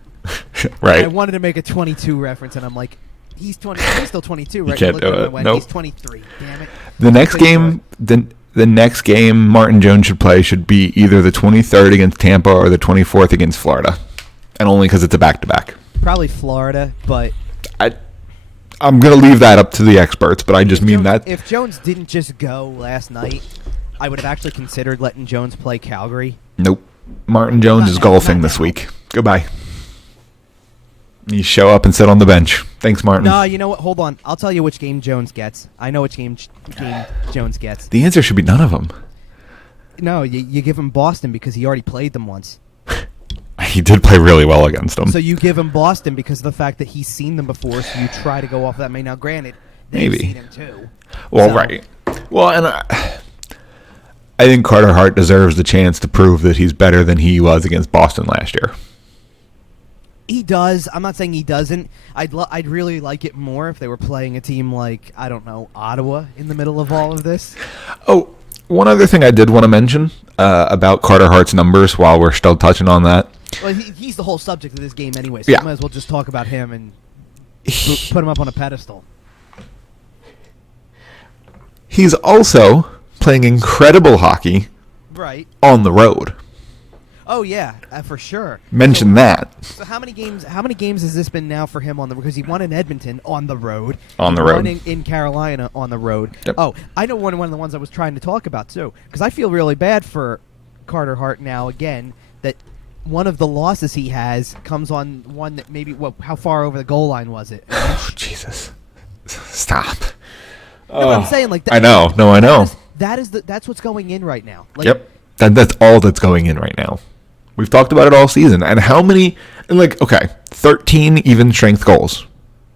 Right. I wanted to make a 22 reference, and I'm like, he's 20. He's still 22, right? You can't Look do at him it. and went, Nope. He's 23. Damn it. The next game, the next game Martin Jones should play should be either the 23rd against Tampa or the 24th against Florida, and only because it's a back-to-back. Probably Florida, but I'm going to leave that up to the experts, but I just mean that. If Jones didn't just go last night, I would have actually considered letting Jones play Calgary. Nope. Martin Jones is golfing this week. Goodbye. You show up and sit on the bench. Thanks, Martin. No, you know what? Hold on. I'll tell you which game Jones gets. I know which game Jones gets. The answer should be none of them. No, you give him Boston because he already played them once. He did play really well against them. So you give him Boston because of the fact that he's seen them before, so you try to go off of that. Now, granted, they've Maybe. seen him too. Well, So- right. Well, and I think Carter Hart deserves the chance to prove that he's better than he was against Boston last year. He does. I'm not saying he doesn't. I'd really like it more if they were playing a team like, I don't know, Ottawa in the middle of all of this. Oh, one other thing I did want to mention about Carter Hart's numbers while we're still touching on that. Well, he's the whole subject of this game anyway, so Yeah. we might as well just talk about him and put him up on a pedestal. He's also playing incredible hockey Right. on the road. Oh yeah, for sure. Mention that. So how many games? How many games has this been now for him on the? Because he won in Edmonton on the road. On the He road. won in Carolina on the road. Yep. Oh, I know one of the ones I was trying to talk about too, because I feel really bad for Carter Hart now again. That one of the losses he has comes on one that maybe how far over the goal line was it? Oh, Jesus. Stop. No, I'm saying like that. I know. No, I know. That's what's going in right now. Like, Yep. That's all that's going in right now. We've talked about it all season. And how many, and like, okay, 13 even strength goals,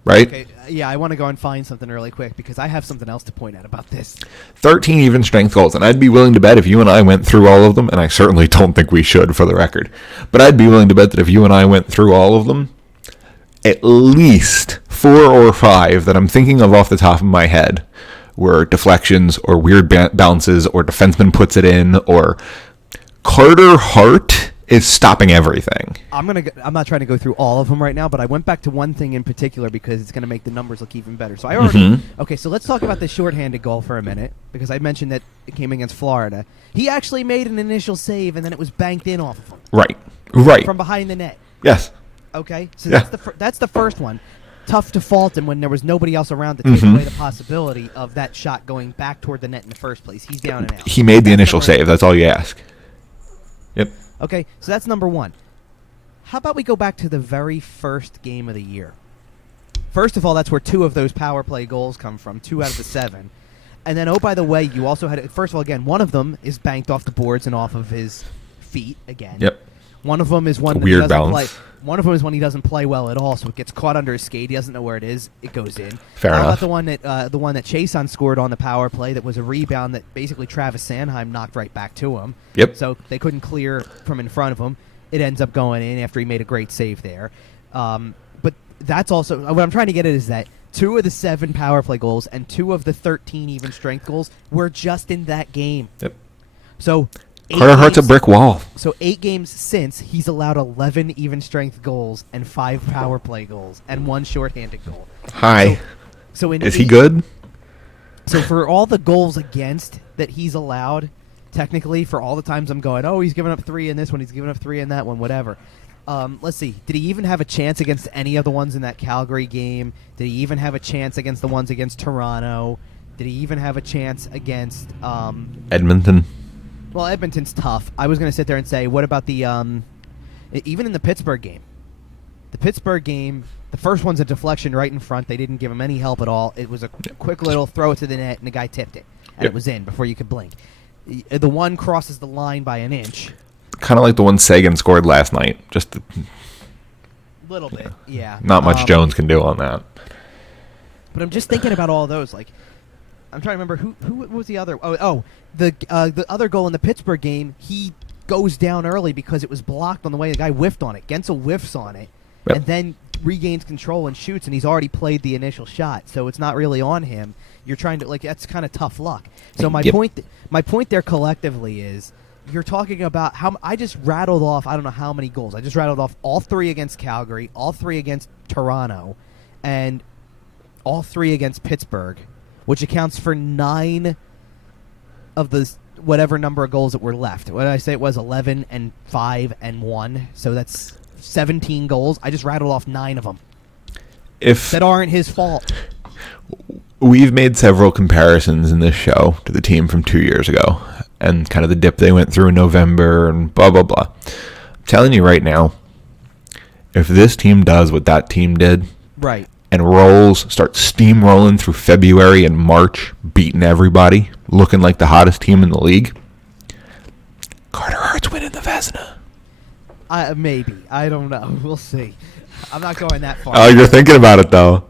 right? Okay, yeah, I want to go and find something really quick because I have something else to point out about this. 13 even strength goals. And I'd be willing to bet if you and I went through all of them, and I certainly don't think we should for the record, but I'd be willing to bet that if you and I went through all of them, at least 4 or 5 that I'm thinking of off the top of my head were deflections or weird bounces or defenseman puts it in or Carter Hart is stopping everything. I'm not trying to go through all of them right now, but I went back to one thing in particular because it's going to make the numbers look even better. So I already okay. So let's talk about the shorthanded goal for a minute because I mentioned that it came against Florida. He actually made an initial save and then it was banked in off of him Right. from behind the net. Yes. Okay, so Yeah. that's the first one. Tough to fault him when there was nobody else around to take away the possibility of that shot going back toward the net in the first place. He's down and out. He made the That's initial number- save. That's all you ask. Yep. Okay, so that's number one. How about we go back to the very first game of the year? First of all, that's where 2 of those power play goals come from, 2 out of the 7. And then, oh, by the way, you also had, first of all, again, one of them is banked off the boards and off of his feet again. Yep. One of them is one that Weird he doesn't balance. play. One of them is when he doesn't play well at all, so it gets caught under his skate. He doesn't know where it is. It goes in. Fair How enough. about the one that Chason scored on the power play that was a rebound that basically Travis Sanheim knocked right back to him. Yep. So they couldn't clear from in front of him. It ends up going in after he made a great save there. But that's also what I'm trying to get at is that 2 of the 7 power play goals and 2 of the 13 even strength goals were just in that game. Yep. So Carter Hart's a brick wall. So 8 games since, he's allowed 11 even strength goals and 5 power play goals and 1 shorthanded goal. Hi. So in Is he good? So for all the goals against that he's allowed, technically, for all the times I'm going, oh, he's given up 3 in this one, he's given up 3 in that one, whatever. Let's see. Did he even have a chance against any of the ones in that Calgary game? Did he even have a chance against the ones against Toronto? Did he even have a chance against Edmonton? Well, Edmonton's tough. I was going to sit there and say, what about the even in the Pittsburgh game? The Pittsburgh game, the first one's a deflection right in front. They didn't give him any help at all. It was a quick little throw it to the net, and the guy tipped it, and it was in before you could blink. The one crosses the line by an inch. Kind of like the one Sagan scored last night. Just a little bit, yeah. Not much Jones can do on that. But I'm just thinking about all those. Like, I'm trying to remember who was the other. The other goal in the Pittsburgh game. He goes down early because it was blocked on the way. The guy whiffed on it. Gensel whiffs on it, and then regains control and shoots. And he's already played the initial shot, so it's not really on him. You're trying to that's kind of tough luck. So my point there collectively is you're talking about how I just rattled off. I don't know how many goals. I just rattled off all 3 against Calgary, all 3 against Toronto, and all 3 against Pittsburgh, which accounts for 9 of the whatever number of goals that were left. What did I say? It was 11 and 5 and 1. So that's 17 goals. I just rattled off 9 of them. That aren't his fault. We've made several comparisons in this show to the team from 2 years ago and kind of the dip they went through in November and blah, blah, blah. I'm telling you right now, if this team does what that team did, right, and starts steamrolling through February and March, beating everybody, looking like the hottest team in the league, Carter Hart's winning the Vezina. Maybe. I don't know. We'll see. I'm not going that far. Oh, you're thinking about it, though.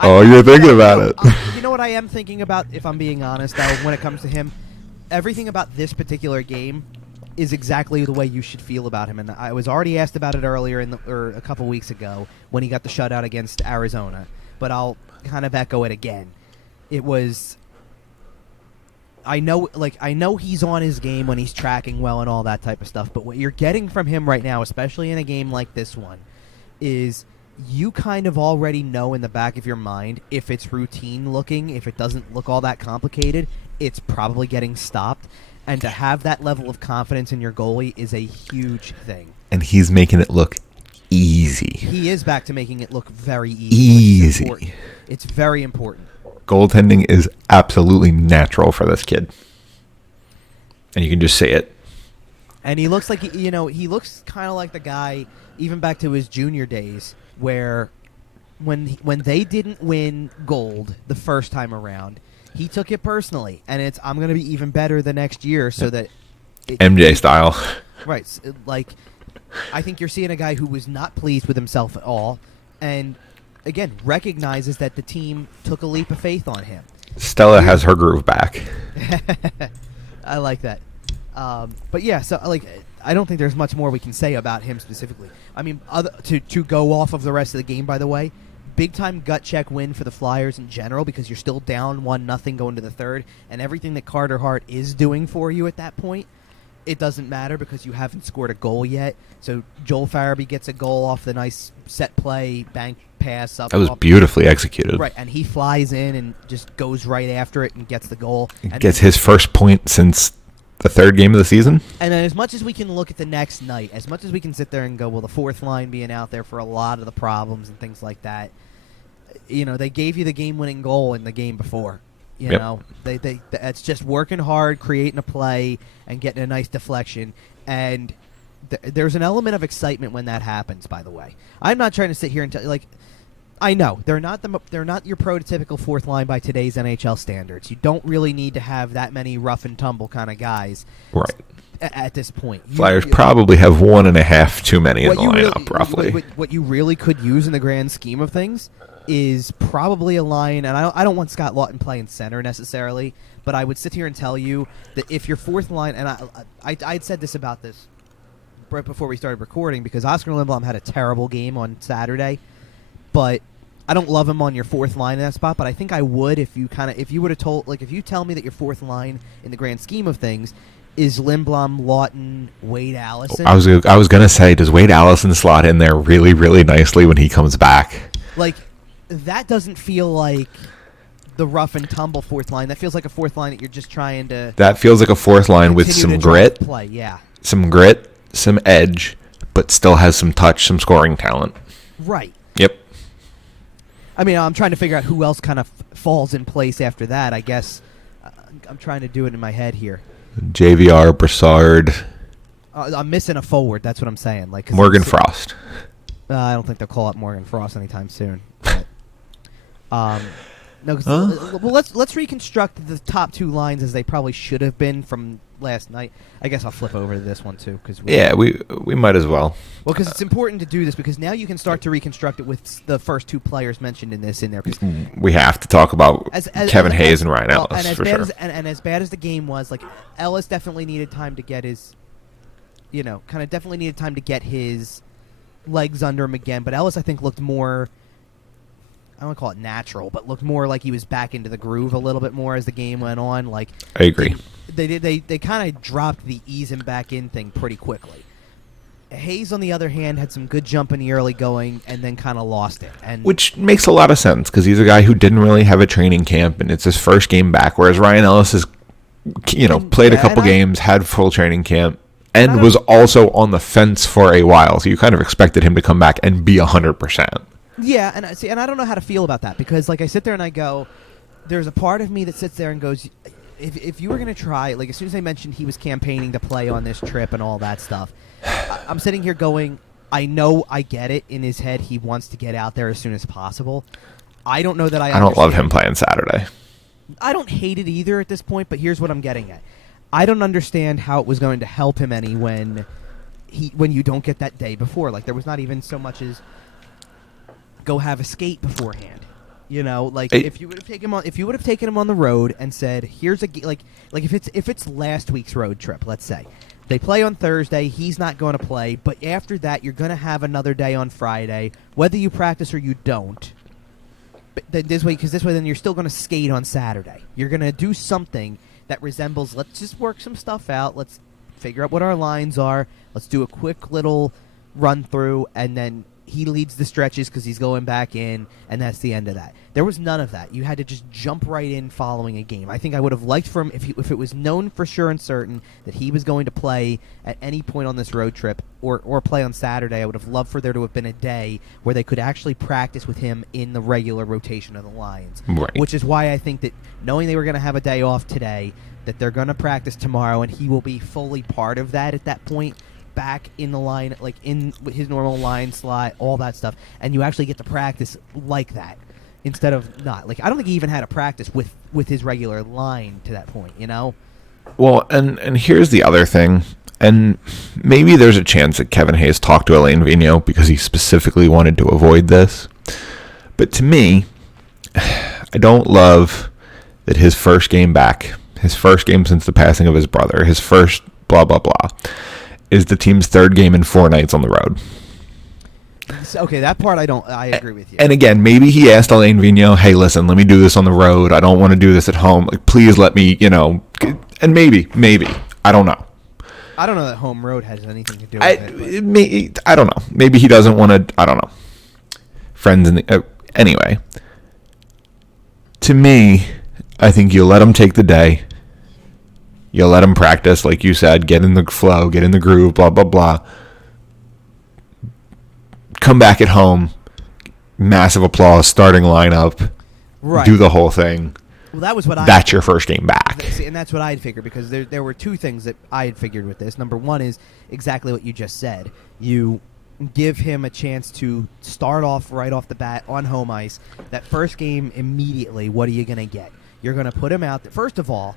You're thinking about it. You know what I am thinking about, if I'm being honest, though, when it comes to him? Everything about this particular game is exactly the way you should feel about him. And I was already asked about it earlier or a couple weeks ago when he got the shutout against Arizona. But I'll kind of echo it again. It was... I know he's on his game when he's tracking well and all that type of stuff, but what you're getting from him right now, especially in a game like this one, is you kind of already know in the back of your mind if it's routine looking, if it doesn't look all that complicated, it's probably getting stopped. And to have that level of confidence in your goalie is a huge thing. And he's making it look easy. He is back to making it look very easy. It's very important. Goaltending is absolutely natural for this kid. And you can just say it. And he looks like, he looks kind of like the guy, even back to his junior days, where when they didn't win gold the first time around, he took it personally. And I'm going to be even better the next year so that... MJ style. Right. Like, I think you're seeing a guy who was not pleased with himself at all. And... again, recognizes that the team took a leap of faith on him. Stella has her groove back. I like that. But yeah, so I don't think there's much more we can say about him specifically. I mean, to go off of the rest of the game, by the way, big time gut check win for the Flyers in general because you're still down 1-0 going to the third, and everything that Carter Hart is doing for you at that point, it doesn't matter because you haven't scored a goal yet. So Joel Farabee gets a goal off the nice set play, bank pass up. That was beautifully executed. Right, and he flies in and just goes right after it and gets the goal. And gets his first point since the 3rd game of the season. And then as much as we can look at the next night, as much as we can sit there and go, well, the 4th line being out there for a lot of the problems and things like that, they gave you the game-winning goal in the game before. You know, it's just working hard, creating a play, and getting a nice deflection. And there's an element of excitement when that happens. By the way, I'm not trying to sit here and tell you, I know they're not your prototypical 4th line by today's NHL standards. You don't really need to have that many rough and tumble kind of guys, right? At this point, Flyers probably have 1.5 too many in the lineup, roughly. What you really could use in the grand scheme of things is probably a line, and I don't want Scott Lawton playing center necessarily, but I would sit here and tell you that if your 4th line, and I'd said this about this right before we started recording because Oscar Lindblom had a terrible game on Saturday, but I don't love him on your 4th line in that spot, but I think I would if you would have told, if you tell me that your 4th line in the grand scheme of things is Lindblom, Lawton, Wade Allison. I was gonna say, does Wade Allison slot in there really, really nicely when he comes back? That doesn't feel like the rough and tumble 4th line. That feels like a 4th line that you're just trying to... That feels like a 4th line with some grit. Play, yeah. Some grit, some edge, but still has some touch, some scoring talent. Right. Yep. I mean, I'm trying to figure out who else kind of falls in place after that. I guess I'm trying to do it in my head here. JVR, Brassard. I'm missing a forward. That's what I'm saying. Like 'cause Morgan Frost. I don't think they'll call up Morgan Frost anytime soon. But, no, well, let's reconstruct the top two lines as they probably should have been from last night. I guess I'll flip over to this one too, because we might as well. Well, because it's important to do this because now you can start to reconstruct it with the first two players mentioned in there. We have to talk about Kevin Hayes and Ryan Ellis for sure. And as bad as the game was, like Ellis definitely needed time to get his, definitely needed time to get his legs under him again. But Ellis, I think, looked more, I don't want to call it natural, but looked more like he was back into the groove a little bit more as the game went on. Like I agree. They kind of dropped the ease him back in thing pretty quickly. Hayes, on the other hand, had some good jump in the early going and then kind of lost it. Which makes a lot of sense because he's a guy who didn't really have a training camp and it's his first game back, whereas Ryan Ellis has, played a couple games, had full training camp, and was also on the fence for a while. So you kind of expected him to come back and be 100%. Yeah, and I don't know how to feel about that because, like, I sit there and I go, there's a part of me that sits there and goes, if you were going to try, like, as soon as I mentioned he was campaigning to play on this trip and all that stuff, I'm sitting here going, I know I get it in his head. He wants to get out there as soon as possible. I don't know that I don't love him playing Saturday. I don't hate it either at this point, but here's what I'm getting at. I don't understand how it was going to help him any when you don't get that day before. Like, there was not even so much as go have a skate beforehand. If you would have taken him on the road and said, "Here's a like if it's last week's road trip, let's say they play on Thursday, he's not going to play, but after that you're going to have another day on Friday, whether you practice or you don't. But this way, then you're still going to skate on Saturday. You're going to do something that resembles, let's just work some stuff out. Let's figure out what our lines are. Let's do a quick little run through, and then he leads the stretches because he's going back in, and that's the end of that. There was none of that. You had to just jump right in following a game. I think I would have liked for him, if it was known for sure and certain that he was going to play at any point on this road trip or play on Saturday, I would have loved for there to have been a day where they could actually practice with him in the regular rotation of the Lions. Right. Which is why I think that knowing they were going to have a day off today, that they're going to practice tomorrow, and he will be fully part of that at that point, back in the line, like in his normal line slot, all that stuff, and you actually get to practice like that instead of not. Like, I don't think he even had a practice with his regular line to that point, Well, and here's the other thing, and maybe there's a chance that Kevin Hayes talked to Alain Vigneault because he specifically wanted to avoid this. But to me, I don't love that his first game back, his first game since the passing of his brother, his first blah, blah, blah, is the team's third game in 4 nights on the road. Okay, that part I agree with you. And again, maybe he asked Alain Vigneault, hey, listen, let me do this on the road. I don't want to do this at home. Like, please let me, and maybe, I don't know. I don't know that home road has anything to do with it. I don't know. Maybe he doesn't want to, I don't know. Friends in the, anyway. To me, I think you let him take the day. You let him practice, like you said, get in the flow, get in the groove, blah, blah, blah. Come back at home, massive applause, starting lineup, right. Do the whole thing. Well, that was what That's your first game back. And that's what I had figured, because there were two things that I had figured with this. Number one is exactly what you just said. You give him a chance to start off right off the bat on home ice. That first game immediately, what are you going to get? You're going to put him out there. First of all,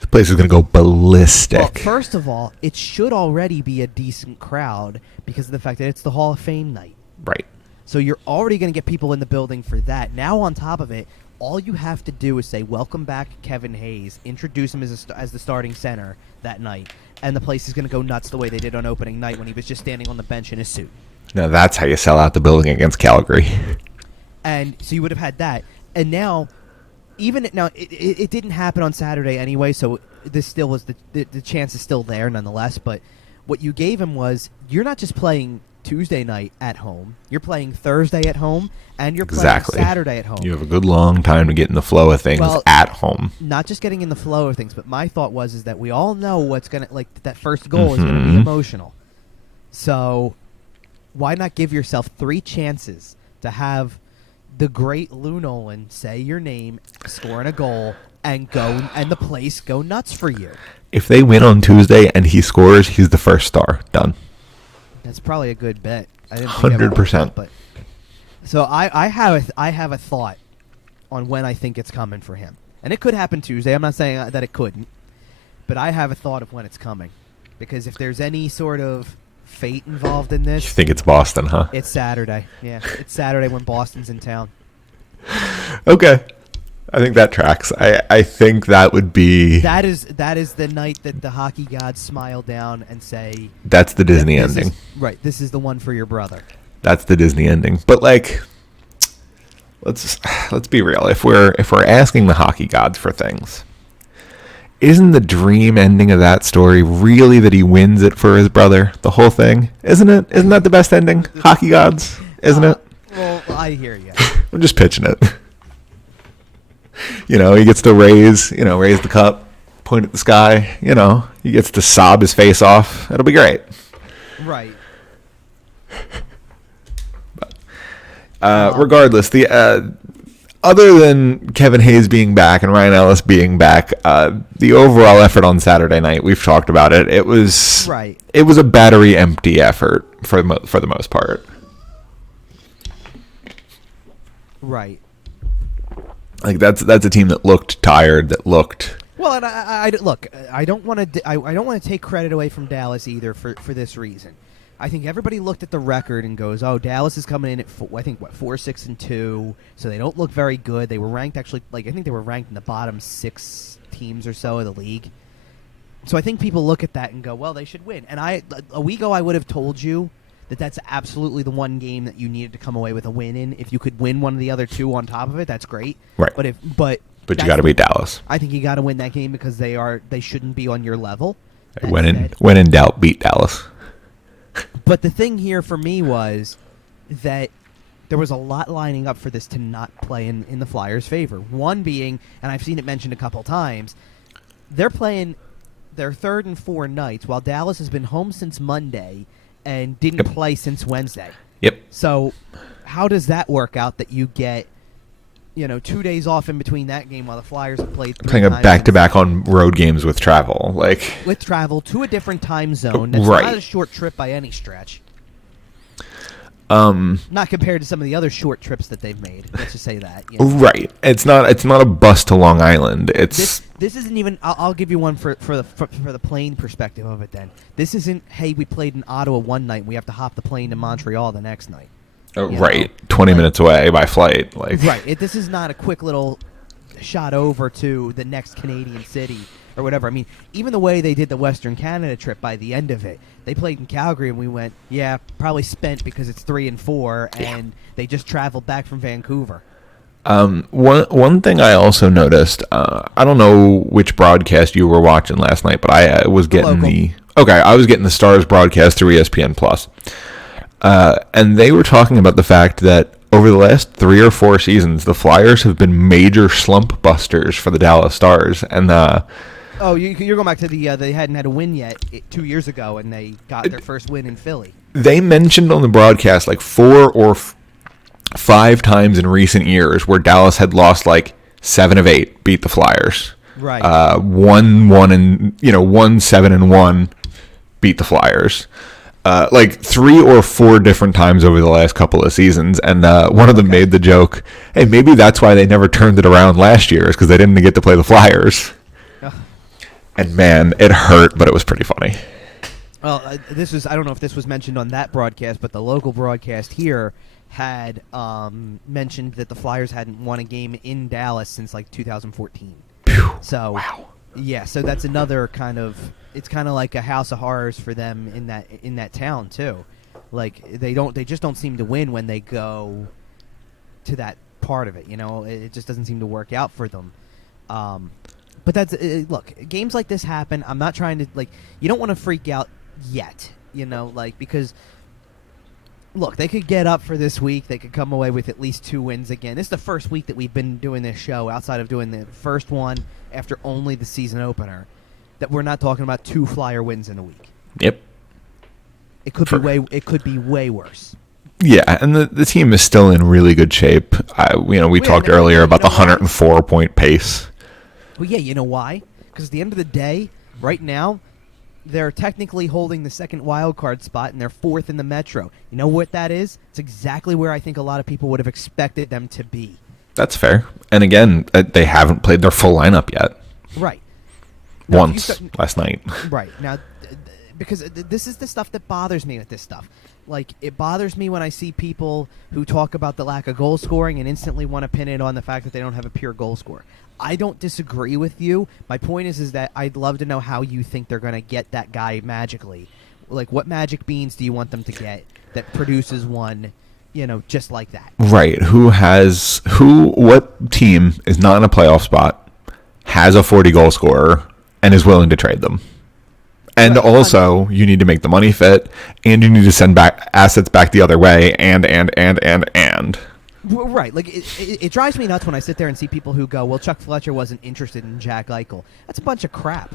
the place is going to go ballistic. Well, first of all, it should already be a decent crowd because of the fact that it's the Hall of Fame night. Right. So you're already going to get people in the building for that. Now on top of it, all you have to do is say, welcome back Kevin Hayes, introduce him as the starting center that night, and the place is going to go nuts the way they did on opening night when he was just standing on the bench in his suit. Now that's how you sell out the building against Calgary. And so you would have had that. And now... it didn't happen on Saturday anyway, so this still was the chance is still there nonetheless. But what you gave him was, you're not just playing Tuesday night at home, you're playing Thursday at home, and you're playing Saturday at home. You have a good long time to get in the flow of things at home. Not just getting in the flow of things, but my thought is that we all know what's gonna, like, that first goal is gonna be emotional. So why not give yourself 3 chances to have the great Lou Nolan say your name, scoring a goal, and the place go nuts for you? If they win on Tuesday and he scores, he's the first star. Done. That's probably a good bet. I didn't think 100%. But so I have a thought on when I think it's coming for him, and it could happen Tuesday. I'm not saying that it couldn't, but I have a thought of when it's coming, because if there's any sort of fate involved in this, You think it's Boston, huh? it's Saturday. Yeah, it's Saturday when Boston's in town. Okay. I think that tracks. I think that would be... That is the night that the hockey gods smile down and say... That's the Disney ending. Right, this is the one for your brother. That's the Disney ending. But, like, let's be real. If we're asking the hockey gods for things, isn't the dream ending of that story really that he wins it for his brother? The whole thing? Isn't it? Isn't that the best ending? Hockey gods? Isn't it? Well, I hear you. I'm just pitching it. You know, he gets to raise the cup, point at the sky. You know, he gets to sob his face off. It'll be great. Right. Regardless, the other than Kevin Hayes being back and Ryan Ellis being back, the overall effort on Saturday night, we've talked about it. It was right. It was a battery empty effort for the most part. Right. Like that's a team that looked tired, that looked... Well, and I look, I don't want to take credit away from Dallas either for this reason. I think everybody looked at the record and goes, "Oh, Dallas is coming in at 4-6-2, so they don't look very good." They were ranked I think they were ranked in the bottom 6 teams or so of the league. So I think people look at that and go, "Well, they should win." And a week ago I would have told you that that's absolutely the one game that you needed to come away with a win in. If you could win one of the other 2 on top of it, that's great. Right. But you got to beat Dallas. I think you got to win that game because they shouldn't be on your level. When in doubt, beat Dallas. But the thing here for me was that there was a lot lining up for this to not play in the Flyers' favor. One being, and I've seen it mentioned a couple times, they're playing their 3rd and 4 nights while Dallas has been home since Monday and didn't play since Wednesday. Yep. So how does that work out that you get 2 days off in between that game while the Flyers have played 3 Playing a times back-to-back on road games with travel, with travel to a different time zone. That's Right. not a short trip by any stretch. Not compared to some of the other short trips that they've made. Let's just say that. Right. It's not a bus to Long Island. It's this isn't even. I'll give you one for the plane perspective of it. Then this isn't. Hey, we played in Ottawa one night. We have to hop the plane to Montreal the next night. right. 20 minutes away by flight. Right. This is not a quick little shot over to the next Canadian city or whatever. I mean, even the way they did the Western Canada trip by the end of it, they played in Calgary and we went, yeah, probably spent because it's 3 and 4, and they just traveled back from Vancouver. One thing I also noticed, I don't know which broadcast you were watching last night, but I was getting I was getting the Stars broadcast through ESPN Plus, and they were talking about the fact that over the last 3 or 4 seasons, the Flyers have been major slump busters for the Dallas Stars, and you're going back to they hadn't had a win yet 2 years ago, and they got their first win in Philly. They mentioned on the broadcast 4 or 5 times in recent years where Dallas had lost 7 of 8, beat the Flyers. Right. 1-7-1, beat the Flyers. 3 or 4 different times over the last couple of seasons, and one of them made the joke, hey, maybe that's why they never turned it around last year, is because they didn't get to play the Flyers. And man, it hurt, but it was pretty funny. Well, I don't know if this was mentioned on that broadcast, but the local broadcast here had mentioned that the Flyers hadn't won a game in Dallas since 2014. So, wow. Yeah, so that's another it's kind of like a house of horrors for them in that town too. They just don't seem to win when they go to that part of it. It just doesn't seem to work out for them. But that's look, games like this happen. I'm not trying to you don't want to freak out yet, because look, they could get up for this week. They could come away with at least 2 wins again. This is the first week that we've been doing this show outside of doing the first one after only the season opener that we're not talking about 2 Flyer wins in a week. Yep. It could be way worse. Yeah, and the team is still in really good shape. We talked earlier about the 104-point pace. Well, yeah, you know why? Because at the end of the day, right now, they're technically holding the second wild card spot, and they're fourth in the Metro. You know what that is? It's exactly where I think a lot of people would have expected them to be. That's fair. And again, they haven't played their full lineup yet. Right. Now, Once last night. Right. Now, because this is the stuff that bothers me with this stuff. Like, it bothers me when I see people who talk about the lack of goal scoring and instantly want to pin it on the fact that they don't have a pure goal scorer. I don't disagree with you. My point is that I'd love to know how you think they're going to get that guy magically. Like, what magic beans do you want them to get that produces one, just like that? Right. What team is not in a playoff spot, has a 40-goal scorer, and is willing to trade them? And also, you need to make the money fit, and you need to send back assets back the other way, and. Right. Like, it drives me nuts when I sit there and see people who go, well, Chuck Fletcher wasn't interested in Jack Eichel. That's a bunch of crap.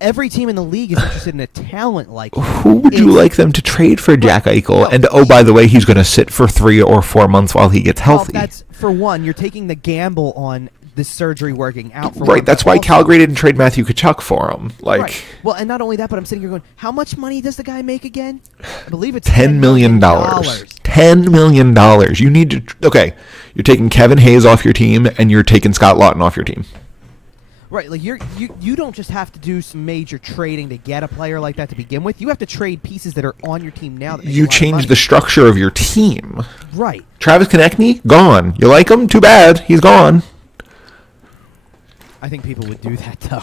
Every team in the league is interested in a talent like him. Who would you like them to trade for Jack Eichel? And, by the way, he's going to sit for 3 or 4 months while he gets healthy. Well, that's, for one, you're taking the gamble on this surgery working out for right, that's why Calgary didn't trade Matthew Tkachuk for him. Right. Well, and not only that, but I'm sitting here going, how much money does the guy make again? I believe it's $10 million. $10 million. You need to... Okay, you're taking Kevin Hayes off your team, and you're taking Scott Lawton off your team. Right, like you don't just have to do some major trading to get a player like that to begin with. You have to trade pieces that are on your team now. That you change the structure of your team. Right. Travis Konechny, gone. You like him? Too bad. He's gone. I think people would do that, though.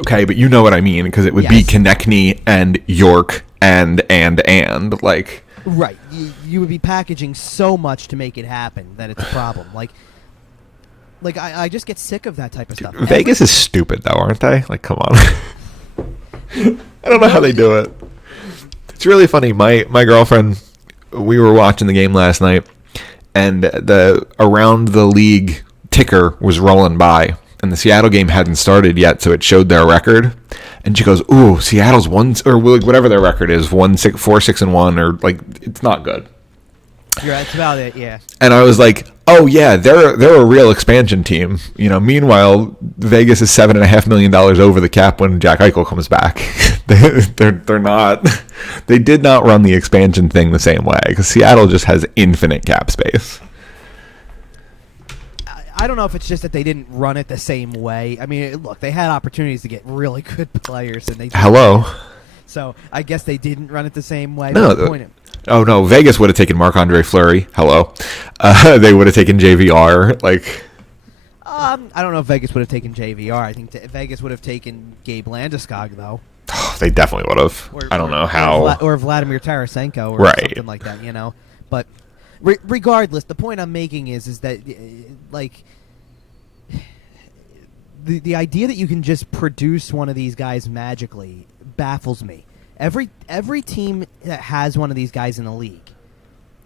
Okay, but you know what I mean, because it would be Konechny and York and. Like... Right. You would be packaging so much to make it happen that it's a problem. Like I just get sick of that type of stuff. Vegas is stupid, though, aren't they? Like, come on. I don't know how they do it. It's really funny. My girlfriend, we were watching the game last night, and the around the league ticker was rolling by, and the Seattle game hadn't started yet, so it showed their record. And she goes, "Ooh, Seattle's or whatever their record is, 4-6-1, or like it's not good." Yeah, that's about it. Yeah. And I was like, "Oh yeah, they're a real expansion team." Meanwhile, Vegas is $7.5 million over the cap when Jack Eichel comes back. they're not. They did not run the expansion thing the same way because Seattle just has infinite cap space. I don't know if it's just that they didn't run it the same way. I mean, look, they had opportunities to get really good players, and they didn't. Hello. So I guess they didn't run it the same way. No, no, Vegas would have taken Marc-Andre Fleury. Hello. They would have taken JVR. Like, I don't know if Vegas would have taken JVR. I think Vegas would have taken Gabe Landeskog, though. They definitely would have. I don't know how. Or Vladimir Tarasenko or something like that, But regardless, the point I'm making is that, like, the idea that you can just produce one of these guys magically baffles me. Every team that has one of these guys in the league.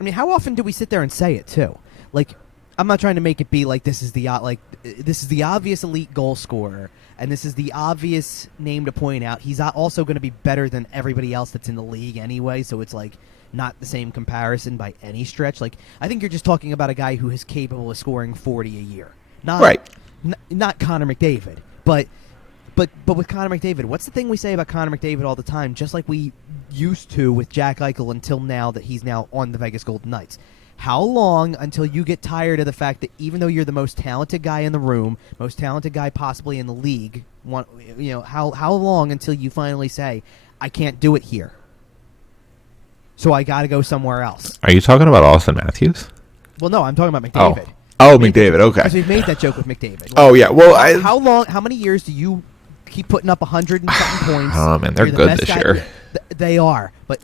I mean, how often do we sit there and say it too? Like, I'm not trying to make it be like this is the obvious elite goal scorer, and this is the obvious name to point out. He's also going to be better than everybody else that's in the league anyway, so it's like not the same comparison by any stretch. Like, I think you're just talking about a guy who is capable of scoring 40 a year. Not Connor McDavid, but with Connor McDavid, what's the thing we say about Connor McDavid all the time, just like we used to with Jack Eichel until now that he's now on the Vegas Golden Knights? How long until you get tired of the fact that even though you're the most talented guy in the room, most talented guy possibly in the league, how long until you finally say, I can't do it here, so I got to go somewhere else? Are you talking about Austin Matthews? Well, no, I'm talking about McDavid. Oh, McDavid, okay. Because we've made that joke with McDavid. Oh, yeah. Well, how many years do you keep putting up 100 and something points? Oh, man, they're good this year. They are, but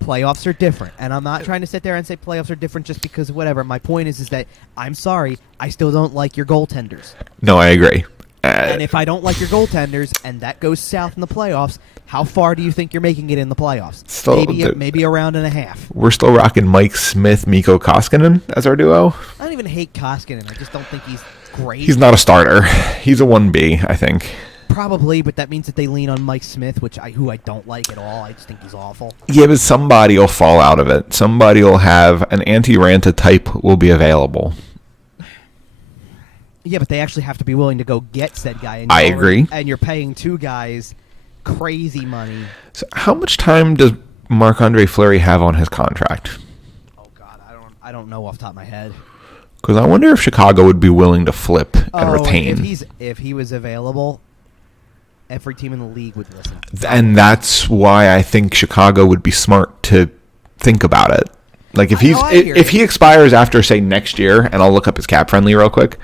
playoffs are different. And I'm not trying to sit there and say playoffs are different just because of whatever. My point is that I'm sorry, I still don't like your goaltenders. No, I agree. And if I don't like your goaltenders and that goes south in the playoffs, how far do you think you're making it in the playoffs? Maybe a round and a half. We're still rocking Mike Smith, Mikko Koskinen as our duo. I don't even hate Koskinen. I just don't think he's great. He's not a starter. He's a 1B, I think. Probably, but that means that they lean on Mike Smith, who I don't like at all. I just think he's awful. Yeah, but somebody will fall out of it. Somebody will have an anti-Ranta type will be available. Yeah, but they actually have to be willing to go get said guy. And I agree. And you're paying two guys crazy money. So how much time does Marc-Andre Fleury have on his contract? Oh God, I don't know off the top of my head. Because I wonder if Chicago would be willing to flip and retain. If he was available, every team in the league would listen. And that's why I think Chicago would be smart to think about it. Like if he expires after, say, next year, and I'll look up his cap friendly real quick,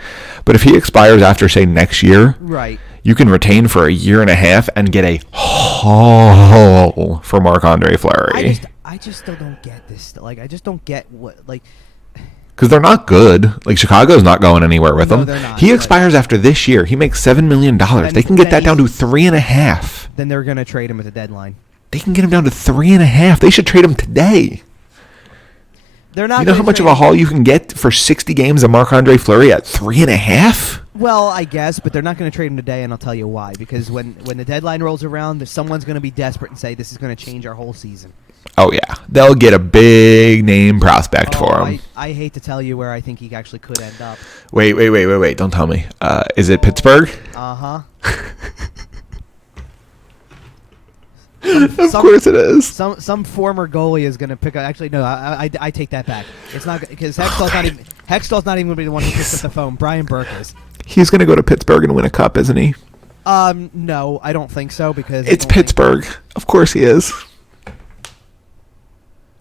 but if he expires after, say, next year, right, you can retain for a year and a half and get a haul for Marc-Andre Fleury. I just still don't get this. Like, I just don't get what, like... Because they're not good. Like, Chicago's not going anywhere with them. They're not, he expires after this year. He makes $7 million. They can get that down to $3.5 million. Then they're going to trade him at the deadline. They can get him down to $3.5 million. They should trade him today. They're not. You know how much of a haul you can get for 60 games of Marc-Andre Fleury at $3.5 million? Well, I guess, but they're not going to trade him today, and I'll tell you why. Because when the deadline rolls around, someone's going to be desperate and say, this is going to change our whole season. Oh, yeah. They'll get a big name prospect for him. I hate to tell you where I think he actually could end up. Wait. Don't tell me. Is it Pittsburgh? Uh-huh. Of course it is. Some former goalie is going to pick up. Actually, no, I take that back. It's not because Hextall's not even going to be the one who picks up the phone. Brian Burke is. He's going to go to Pittsburgh and win a cup, isn't he? No, I don't think so because it's Pittsburgh. Of course he is.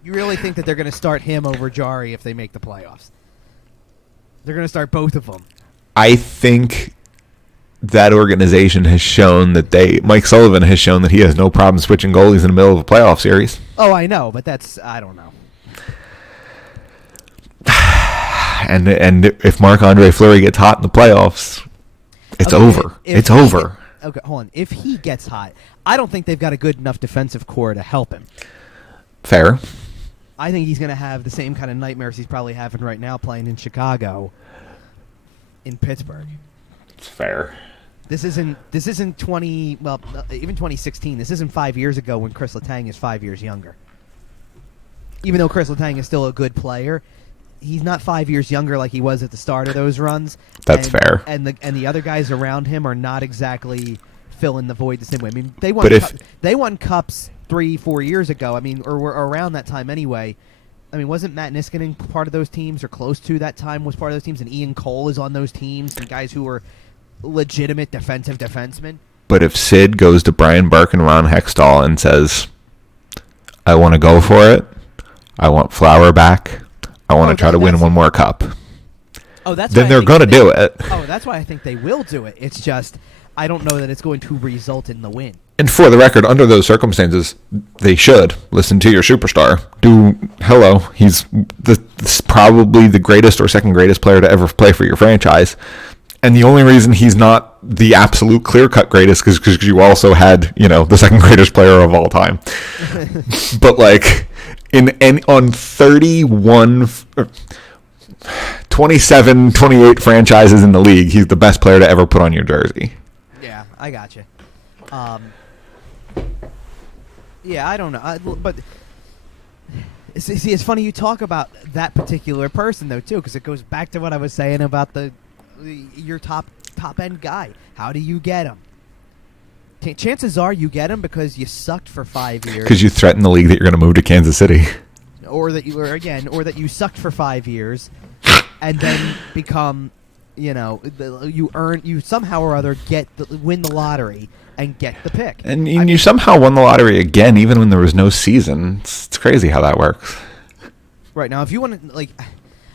You really think that they're going to start him over Jari if they make the playoffs? They're going to start both of them. I think that organization has shown that Mike Sullivan has shown that he has no problem switching goalies in the middle of a playoff series. Oh, I know, but I don't know. And if Marc-Andre Fleury gets hot in the playoffs, it's over. It's over. Okay, hold on. If he gets hot, I don't think they've got a good enough defensive core to help him. Fair. I think he's going to have the same kind of nightmares he's probably having right now playing in Chicago, in Pittsburgh. It's fair. This isn't even 2016. This isn't 5 years ago when Chris Letang is 5 years younger. Even though Chris Letang is still a good player, he's not 5 years younger like he was at the start of those runs. That's fair. And the other guys around him are not exactly filling the void the same way. I mean, they won cups 3-4 years ago. I mean, or around that time anyway. I mean, wasn't Matt Niskanen part of those teams, or close to that time was part of those teams? And Ian Cole is on those teams, and guys who were legitimate defensive defensemen. But if Sid goes to Brian Burke and Ron Hextall and says, I want to go for it, I want Flower back, I want to try to win one more cup, then they're going to do it. Oh, that's why I think they will do it. It's just, I don't know that it's going to result in the win. And for the record, under those circumstances, they should listen to your superstar. He's probably the greatest or second greatest player to ever play for your franchise. And the only reason he's not the absolute clear-cut greatest is because you also had, the second greatest player of all time. But on 27, 28 franchises in the league, he's the best player to ever put on your jersey. Yeah, I got you. Yeah, I don't know, but see, it's funny you talk about that particular person though too, because it goes back to what I was saying about your top end guy. How do you get him? Chances are you get him because you sucked for 5 years. Because you threaten the league that you're going to move to Kansas City, or that you sucked for 5 years, and then become, you somehow or other win the lottery and get the pick. And you somehow won the lottery again, even when there was no season. It's crazy how that works. Right now, if you want to,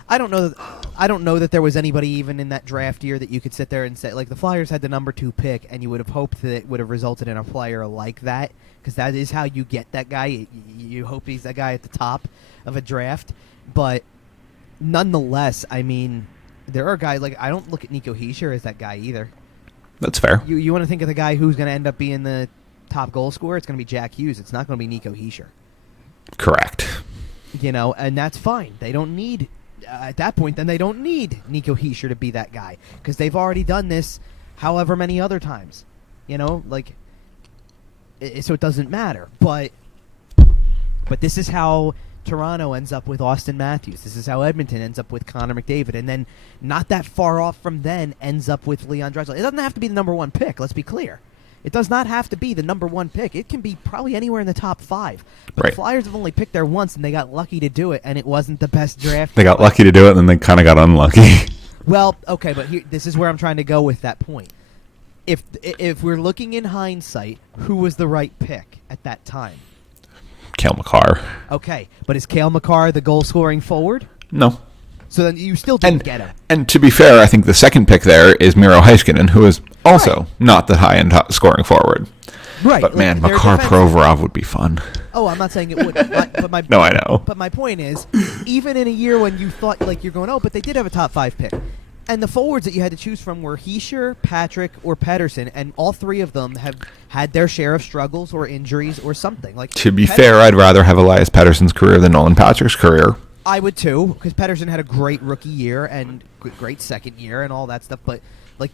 I don't know that there was anybody even in that draft year that you could sit there and say, the Flyers had the number 2 pick, and you would have hoped that it would have resulted in a player like that, because that is how you get that guy. You hope he's that guy at the top of a draft, but nonetheless, I mean, there are guys I don't look at Nico Hischier as that guy either. That's fair. You want to think of the guy who's going to end up being the top goal scorer? It's going to be Jack Hughes. It's not going to be Nico Hischier. Correct. And that's fine. They don't need, at that point, then they don't need Nico Hischier to be that guy, because they've already done this however many other times. So it doesn't matter. But this is how Toronto ends up with Austin Matthews. This is how Edmonton ends up with Connor McDavid. And then not that far off from then ends up with Leon Draisaitl. It doesn't have to be the number one pick, let's be clear. It does not have to be the number one pick. It can be probably anywhere in the top 5. But the Flyers have only picked there once, and they got lucky to do it, and it wasn't the best draft. They got lucky to do it, and then they kind of got unlucky. Well, okay, but this is where I'm trying to go with that point. If we're looking in hindsight, who was the right pick at that time? Cale Makar. Okay, but is Cale Makar the goal-scoring forward? No. So then you still didn't get him. And to be fair, I think the second pick there is Miro Heiskanen, who is also not the high-end scoring forward. Right. But man, Makar Provorov would be fun. Oh, I'm not saying it wouldn't. No, I know. But my point is, even in a year when you thought you're going, but they did have a top 5 pick. And the forwards that you had to choose from were Hischier, Patrick, or Pettersson, and all 3 of them have had their share of struggles or injuries or something. To be fair, I'd rather have Elias Pettersson's career than Nolan Patrick's career. I would too, because Pettersson had a great rookie year and great second year and all that stuff. But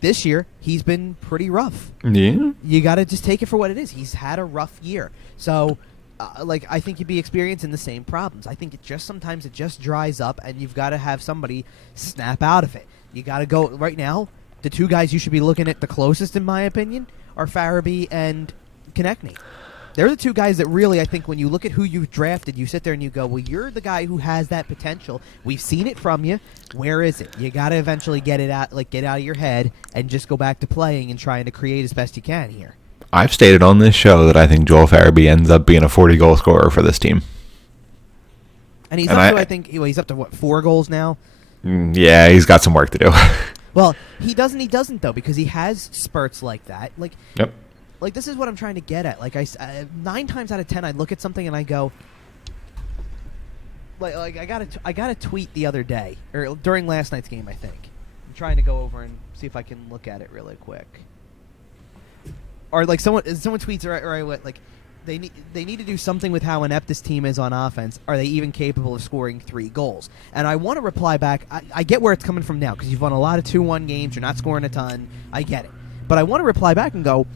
this year, he's been pretty rough. Yeah. You got to just take it for what it is. He's had a rough year. So, I think you'd be experiencing the same problems. I think sometimes it just dries up, and you've got to have somebody snap out of it. You got to go right now. The 2 guys you should be looking at the closest, in my opinion, are Farabee and Konechny. They're the 2 guys that really, I think, when you look at who you've drafted, you sit there and you go, well, you're the guy who has that potential. We've seen it from you. Where is it? You got to eventually get it out, get out of your head and just go back to playing and trying to create as best you can here. I've stated on this show that I think Joel Farabee ends up being a 40-goal scorer for this team. And he's up to, I think, he's up to, 4 goals now? Yeah, he's got some work to do. Well, he doesn't, though, because he has spurts like that. Yep. This is what I'm trying to get at. 9 times out of 10, I look at something and I go, I got a tweet the other day, or during last night's game, I think. I'm trying to go over and see if I can look at it really quick. Or someone tweets, or I went they need to do something with how inept this team is on offense. Are they even capable of scoring 3 goals? And I want to reply back. I get where it's coming from now because you've won a lot of 2-1 games. You're not scoring a ton. I get it. But I want to reply back and go,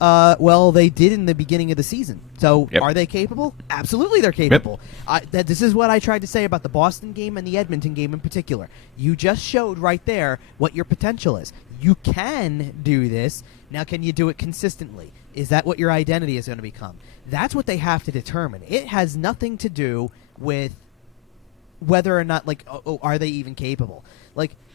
well, they did in the beginning of the season. So Are they capable? Absolutely they're capable. Yep. This is what I tried to say about the Boston game and the Edmonton game in particular. You just showed right there what your potential is. You can do this. Now, can you do it consistently? Is that what your identity is going to become? That's what they have to determine. It has nothing to do with whether or not, are they even capable?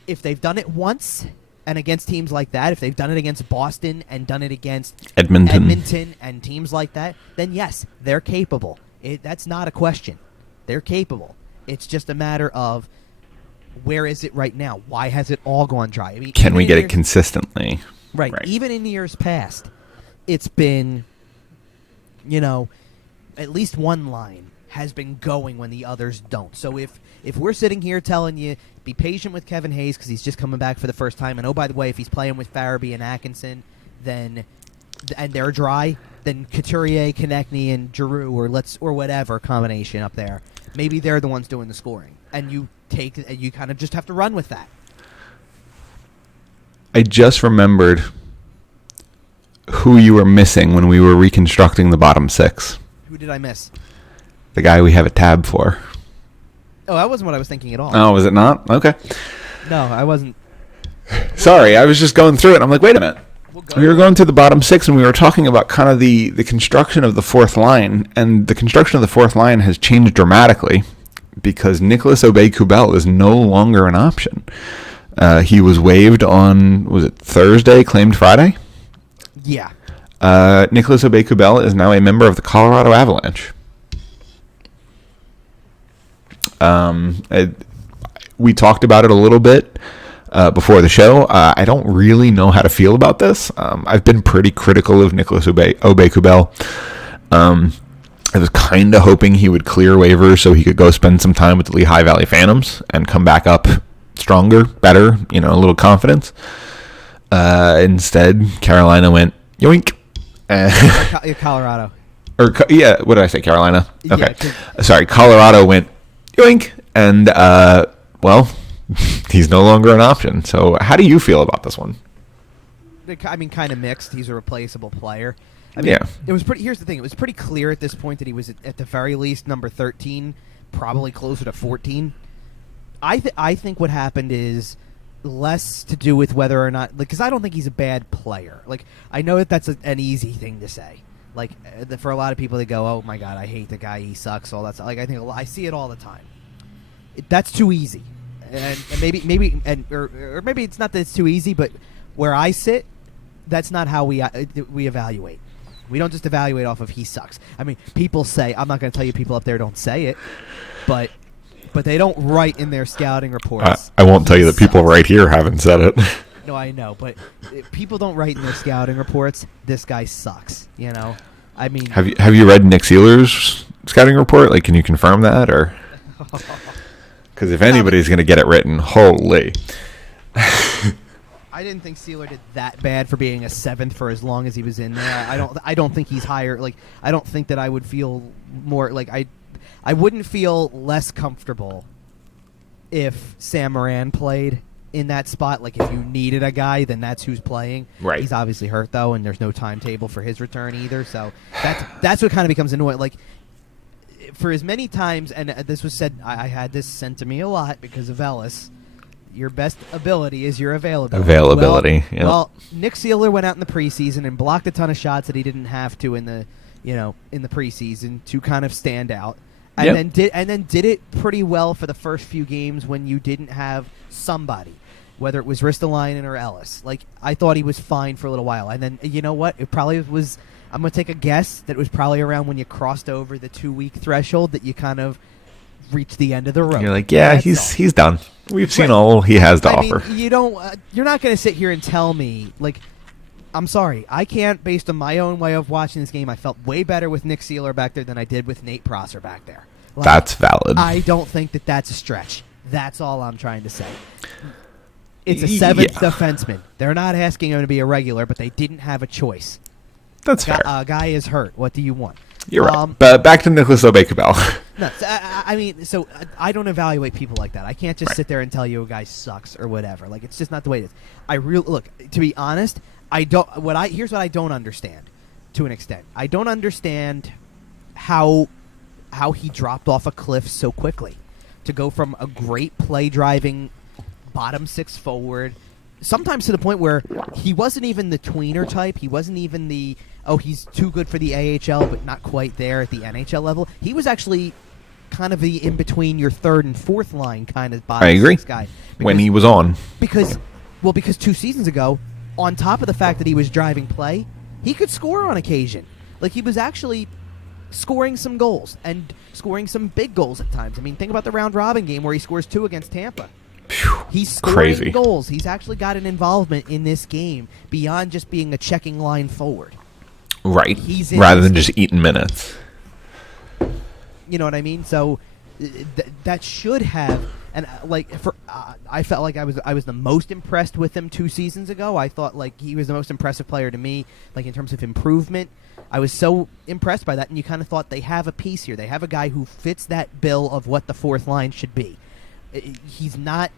If they've done it once and against teams like that, if they've done it against Boston and done it against Edmonton and teams like that, then yes, they're capable. That's not a question. They're capable. It's just a matter of where is it right now? Why has it all gone dry? I mean, can we get it consistently? Right. Even in years past, it's been, at least one line has been going when the others don't. So if we're sitting here telling you, be patient with Kevin Hayes because he's just coming back for the first time, and oh, by the way, if he's playing with Farabee and Atkinson, and they're dry, then Couturier, Konechny, and Giroux, or whatever combination up there, maybe they're the ones doing the scoring. And you kind of just have to run with that. I just remembered who you were missing when we were reconstructing the bottom 6. Who did I miss? The guy we have a tab for. Oh, that wasn't what I was thinking at all. Oh, was it not? Okay. No, I wasn't. Sorry, I was just going through it. I'm like, wait a minute. We were going through the bottom 6, and we were talking about kind of the construction of the 4th line, and the construction of the 4th line has changed dramatically because Nicolas Aube-Kubel is no longer an option. He was waived on, was it Thursday, claimed Friday? Yeah. Nicolas Aube-Kubel is now a member of the Colorado Avalanche. We talked about it a little bit before the show. I don't really know how to feel about this. I've been pretty critical of Nicolas Aube-Kubel. I was kind of hoping he would clear waivers so he could go spend some time with the Lehigh Valley Phantoms and come back up stronger, better, a little confidence. Instead, Carolina went yoink. Colorado. What did I say? Carolina? Okay. Yeah, sorry, Colorado went yoink. And, he's no longer an option. So how do you feel about this one? kind of mixed. He's a replaceable player. I mean, Yeah. It was pretty. Here's the thing: it was pretty clear at this point that he was at the very least number 13, probably closer to 14. I think what happened is less to do with whether or not, because I don't think he's a bad player. Like, I know that that's an easy thing to say. Like, for a lot of people, they go, "Oh my God, I hate the guy. He sucks." All that stuff. Like, I see it all the time. That's too easy, and maybe or maybe it's not that it's too easy, but where I sit, that's not how we evaluate. We don't just evaluate off of he sucks. I mean, people say, I'm not going to tell you people up there don't say it, but they don't write in their scouting reports. I won't tell you that people right here haven't said it. No, I know, but people don't write in their scouting reports, this guy sucks, you know? I mean... Have you read Nick Seeler's scouting report? Like, can you confirm that, or... Because if anybody's going to get it written, holy... I didn't think Sealer did that bad for being a 7th for as long as he was in there. I don't think he's higher. Like, I don't think that I would feel more like I wouldn't feel less comfortable if Sam Moran played in that spot. Like, if you needed a guy, then that's who's playing. Right. He's obviously hurt though, and there's no timetable for his return either. So that's what kind of becomes annoying. Like, for as many times, and this was said, I had this sent to me a lot because of Ellis. Your best ability is your availability. Well, Nick Seeler went out in the preseason and blocked a ton of shots that he didn't have to in the preseason to kind of stand out, and then did it pretty well for the first few games when you didn't have somebody, whether it was Ristolainen or Ellis. Like, I thought he was fine for a little while, and then you know what? It probably was. I'm gonna take a guess that it was probably around when you crossed over the 2-week threshold that you kind of reached the end of the road. You're like, yeah, he's done. We've seen all he has to offer. Mean, you're not going to sit here and tell me, like, I'm sorry, I can't, based on my own way of watching this game, I felt way better with Nick Seeler back there than I did with Nate Prosser back there. Like, that's valid. I don't think that that's a stretch. That's all I'm trying to say. It's a 7th defenseman. They're not asking him to be a regular, but they didn't have a choice. That's fair. A guy is hurt. What do you want? You're right. But back to Nicholas Obey-Cabell. No, so I don't evaluate people like that. I can't just sit there and tell you a guy sucks or whatever. Like, it's just not the way it is. Look, to be honest, here's what I don't understand to an extent. I don't understand how he dropped off a cliff so quickly to go from a great play driving bottom 6 forward, sometimes to the point where he wasn't even the tweener type. He wasn't even the he's too good for the AHL but not quite there at the NHL level. He was actually kind of the in between your 3rd and 4th line kind of bottom 6 guy. When he was on. Because 2 seasons ago, on top of the fact that he was driving play, he could score on occasion. Like, he was actually scoring some goals and scoring some big goals at times. I mean, think about the round robin game where he scores 2 against Tampa. He's scoring goals. He's actually got an involvement in this game beyond just being a checking line forward. Right. Rather than just eating minutes. You know what I mean? So that should have, and I felt like I was the most impressed with him 2 seasons ago. I thought like he was the most impressive player to me, like in terms of improvement. I was so impressed by that, and you kind of thought they have a piece here. They have a guy who fits that bill of what the 4th line should be. He's not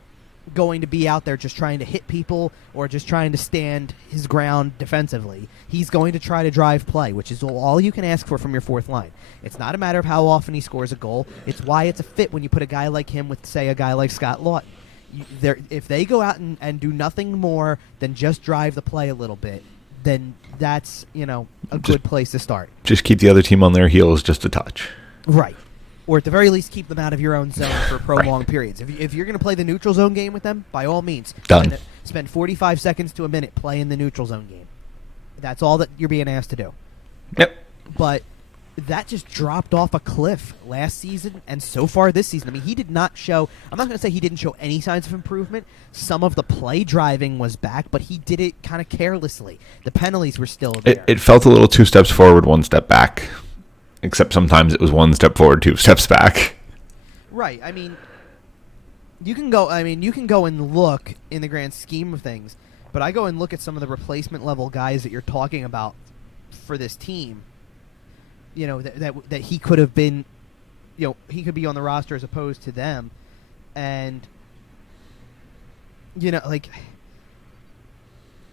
going to be out there just trying to hit people or just trying to stand his ground defensively. He's going to try to drive play, which is all you can ask for from your 4th line. It's not a matter of how often he scores a goal. It's why it's a fit when you put a guy like him with, say, a guy like Scott Lawton. If they go out and do nothing more than just drive the play a little bit, then that's, a good place to start. Just keep the other team on their heels just a touch. Right. Or at the very least, keep them out of your own zone for prolonged periods. If you're going to play the neutral zone game with them, by all means, spend 45 seconds to a minute playing the neutral zone game. That's all that you're being asked to do. Yep. But that just dropped off a cliff last season and so far this season. I mean, he did not show – I'm not going to say he didn't show any signs of improvement. Some of the play driving was back, but he did it kind of carelessly. The penalties were still there. It felt a little 2 steps forward, 1 step back. Except sometimes it was 1 step forward, 2 steps back. Right. I mean, you can go and look in the grand scheme of things, but I go and look at some of the replacement level guys that you're talking about for this team. That he could have been, he could be on the roster as opposed to them, and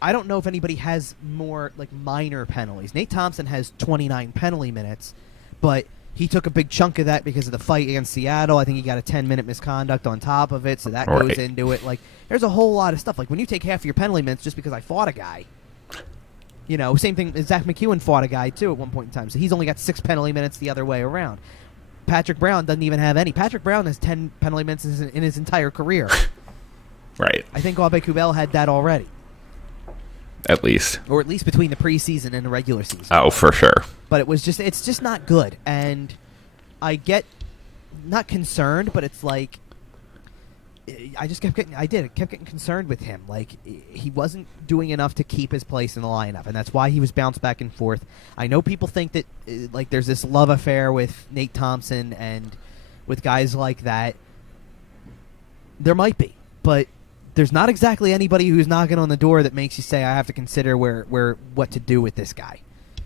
I don't know if anybody has more like minor penalties. Nate Thompson has 29 penalty minutes, but he took a big chunk of that because of the fight against Seattle. I think he got a 10-minute misconduct on top of it, so that goes into it. Like, there's a whole lot of stuff. Like, when you take half of your penalty minutes just because I fought a guy, you know, same thing. Zach McEwen fought a guy, too, at one point in time, so he's only got 6 penalty minutes the other way around. Patrick Brown doesn't even have any. Patrick Brown has 10 penalty minutes in his entire career. Right. I think Abe Kubel had that already. At least. Or at least between the preseason and the regular season. Oh, for sure. But it's just not good. And I get not concerned, but it's like I kept getting concerned with him. Like, he wasn't doing enough to keep his place in the lineup, and that's why he was bounced back and forth. I know people think that like there's this love affair with Nate Thompson and with guys like that. There might be, but there's not exactly anybody who's knocking on the door that makes you say, I have to consider what to do with this guy.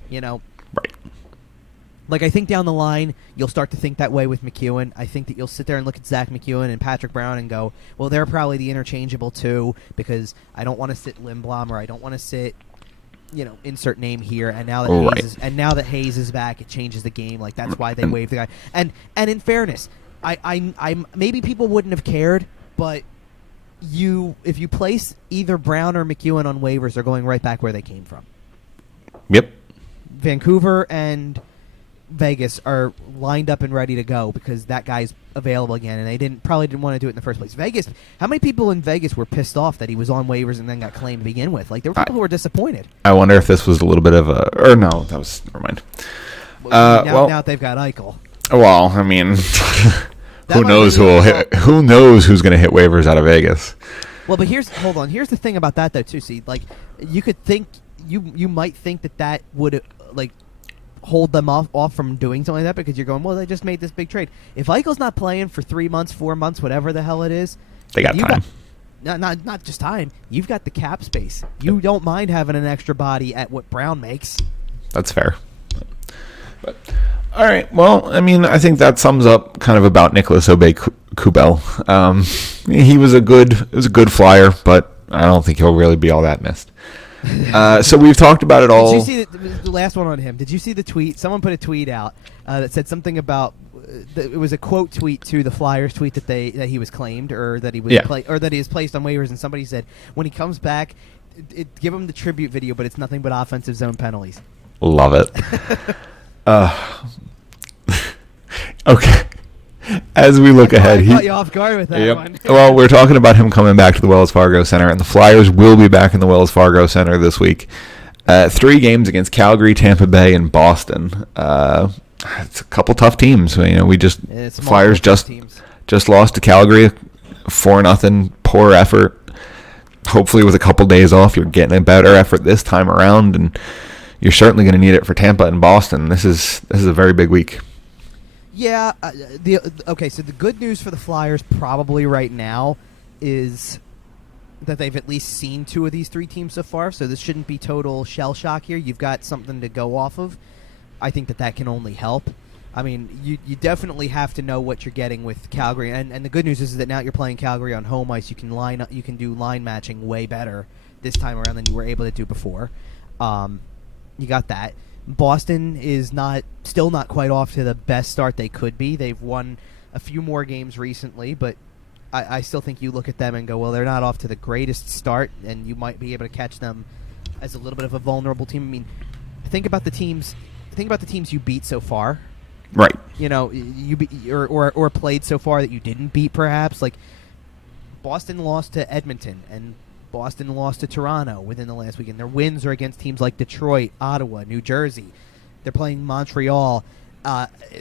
You know? Right. Like, I think down the line, you'll start to think that way with McEwen. I think that you'll sit there and look at Zach McEwen and Patrick Brown and go, well, they're probably the interchangeable too, because I don't want to sit Lindblom or I don't want to sit, you know, insert name here. And now that Hayes is back, it changes the game. Like, that's why they waived the guy. And in fairness, I maybe people wouldn't have cared, but if you place either Brown or McEwen on waivers, they're going right back where they came from. Yep. Vancouver and Vegas are lined up and ready to go because that guy's available again, and they probably didn't want to do it in the first place. Vegas, how many people in Vegas were pissed off that he was on waivers and then got claimed to begin with? Like, there were people who were disappointed. I wonder if this was a little bit of a, or no, that was, never mind. Now that they've got Eichel. Well, I mean, who knows who knows who's going to hit waivers out of Vegas? Well, but here's the thing about that though too. See, like, you could think you might think that would like hold them off from doing something like that because you're going, well, they just made this big trade. If Eichel's not playing for 3 months, 4 months, whatever the hell it is, they got time. Not just time. You've got the cap space. You don't mind having an extra body at what Brown makes. That's fair. But all right. Well, I mean, I think that sums up kind of about Nicholas Aube-Kubel. He was a good flyer, but I don't think he'll really be all that missed. So we've talked about it all. Did you see the last one on him? Did you see the tweet? Someone put a tweet out that said something about it was a quote tweet to the Flyers tweet that he was claimed or that he was or that he was placed on waivers, and somebody said when he comes back, give him the tribute video, but it's nothing but offensive zone penalties. Love it. Okay. As we look ahead, he caught you off guard with that one. Well, we're talking about him coming back to the Wells Fargo Center, and the Flyers will be back in the Wells Fargo Center this week. 3 games against Calgary, Tampa Bay, and Boston. It's a couple tough teams. You know, Flyers just lost to Calgary, 4-0, poor effort. Hopefully, with a couple days off, you're getting a better effort this time around, and you're certainly going to need it for Tampa and Boston. This is a very big week. Yeah. So the good news for the Flyers probably right now is that they've at least seen 2 of these 3 teams so far, so this shouldn't be total shell shock here. You've got something to go off of. I think that can only help. I mean, you definitely have to know what you're getting with Calgary, and the good news is that now you're playing Calgary on home ice. You can do line matching way better this time around than you were able to do before. You got that. Boston is still not quite off to the best start they could be. They've won a few more games recently, but I still think you look at them and go, well, they're not off to the greatest start, and you might be able to catch them as a little bit of a vulnerable team. I mean, think about the teams you beat so far. Right. You know, or played so far that you didn't beat, perhaps. Like, Boston lost to Edmonton, and Boston lost to Toronto within the last weekend. Their wins are against teams like Detroit, Ottawa, New Jersey. They're playing Montreal.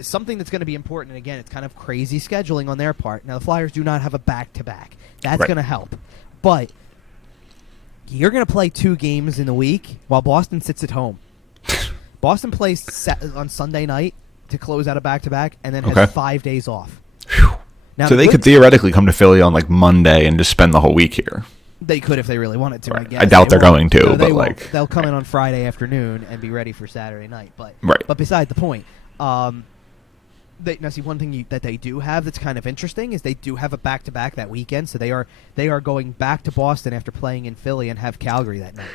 Something that's going to be important, and again, it's kind of crazy scheduling on their part. Now, the Flyers do not have a back-to-back. That's going to help. But you're going to play 2 games in the week while Boston sits at home. Boston plays on Sunday night to close out a back-to-back and then has 5 days off. Now, so they could theoretically come to Philly on like Monday and just spend the whole week here. They could if they really wanted to, right. I guess. I doubt they're going to, no, but they'll come in on Friday afternoon and be ready for Saturday night. But right. But beside the point, Now, see, one thing that they do have that's kind of interesting is they do have a back-to-back that weekend, so they are going back to Boston after playing in Philly and have Calgary that night.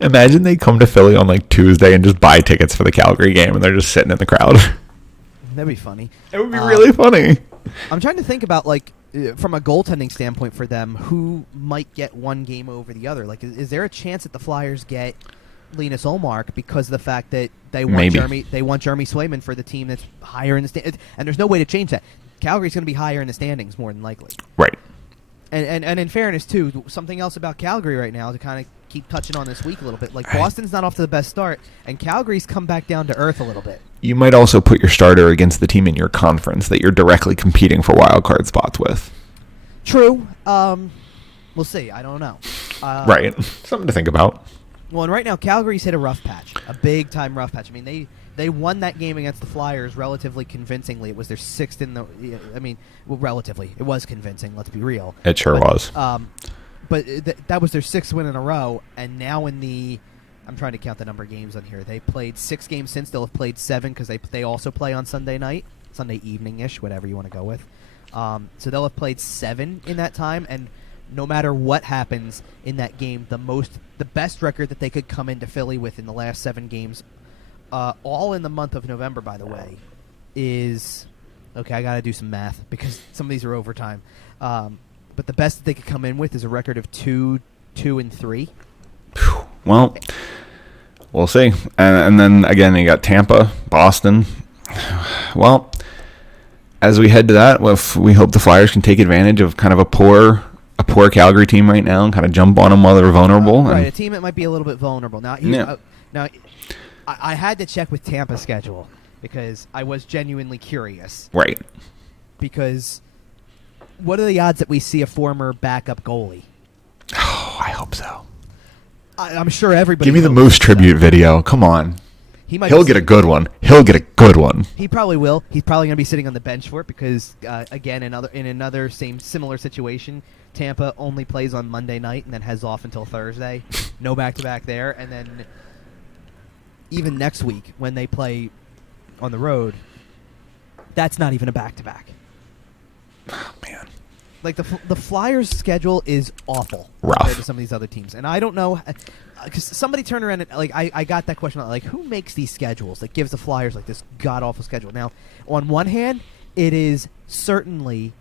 Imagine they come to Philly on like Tuesday and just buy tickets for the Calgary game, and they're just sitting in the crowd. That'd be funny. It would be really funny. I'm trying to think about, like, from a goaltending standpoint for them, who might get one game over the other. Like, is there a chance that the Flyers get Linus Ullmark because of the fact that they want Jeremy Swayman for the team that's higher in the standings, and there's no way to change that. Calgary's going to be higher in the standings more than likely. Right. And in fairness too, something else about Calgary right now to kind of keep touching on this week a little bit. Like, Boston's not off to the best start, and Calgary's come back down to earth a little bit. You might also put your starter against the team in your conference that you're directly competing for wild card spots with. True. We'll see. I don't know. Right. Something to think about. Well, and right now, Calgary's hit a rough patch, a big-time rough patch. I mean, they won that game against the Flyers relatively convincingly. It was their sixth in the – I mean, well, relatively. It was convincing, let's be real. It sure was. But that was their sixth win in a row, and now in the – I'm trying to count the number of games on here. They played 6 games since. They'll have played 7 because they also play on Sunday night, Sunday evening-ish, whatever you want to go with. So they'll have played 7 in that time, and no matter what happens in that game, the best record that they could come into Philly with in the last 7 games, all in the month of November, by the way, is okay. I got to do some math because some of these are overtime. But the best that they could come in with is a record of 2-3. Well, we'll see. And then again, you got Tampa, Boston. Well, as we head to that, we hope the Flyers can take advantage of kind of a poor Calgary team right now and kind of jump on them while they're vulnerable. Right, a team that might be a little bit vulnerable. Now, I had to check with Tampa's schedule because I was genuinely curious. Right. Because what are the odds that we see a former backup goalie? Oh, I hope so. I'm sure everybody. Give me the Moose tribute video. Come on. He'll get a good one. He probably will. He's probably going to be sitting on the bench for it because, again, in another similar situation, Tampa only plays on Monday night and then has off until Thursday. No back-to-back there. And then even next week when they play on the road, that's not even a back-to-back. Oh, man. Like, the Flyers' schedule is awful rough compared to some of these other teams. And I don't know, because somebody turned around and, like, I got that question, like, who makes these schedules that gives the Flyers, like, this god-awful schedule? Now, on one hand, it is certainly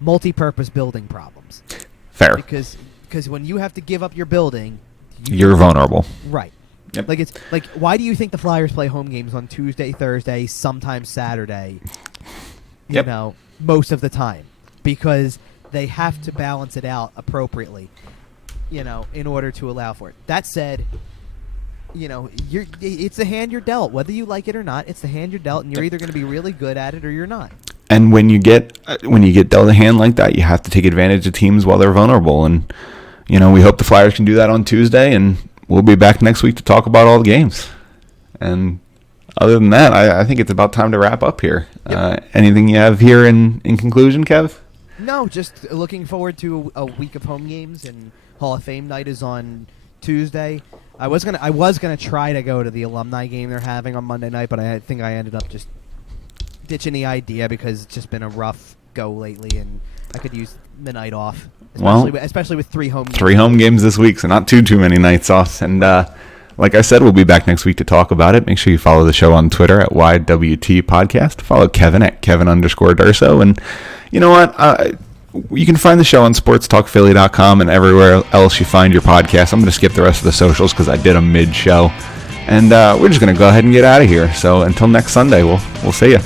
multi-purpose building problems. Fair. Because when you have to give up your building... You're vulnerable. Right. Yep. Like, it's like, why do you think the Flyers play home games on Tuesday, Thursday, sometimes Saturday, you know, most of the time? Because they have to balance it out appropriately, you know, in order to allow for it. That said, you know, it's the hand you're dealt. Whether you like it or not, it's the hand you're dealt, and you're either going to be really good at it or you're not. And when you get dealt a hand like that, you have to take advantage of teams while they're vulnerable. And, you know, we hope the Flyers can do that on Tuesday, and we'll be back next week to talk about all the games. And other than that, I think it's about time to wrap up here. Yep. Anything you have here in conclusion, Kev? No, just looking forward to a week of home games, and Hall of Fame night is on Tuesday. I was gonna try to go to the alumni game they're having on Monday night, but I think I ended up just ditching the idea because it's just been a rough go lately, and I could use the night off, especially with 3 home games. 3 home games this week, so not too many nights off. And like I said, we'll be back next week to talk about it. Make sure you follow the show on Twitter at YWT Podcast. Follow Kevin at Kevin_Durso. And you know what? You can find the show on sportstalkphilly.com and everywhere else you find your podcast. I'm going to skip the rest of the socials because I did a mid-show. And we're just going to go ahead and get out of here. So until next Sunday, we'll see you.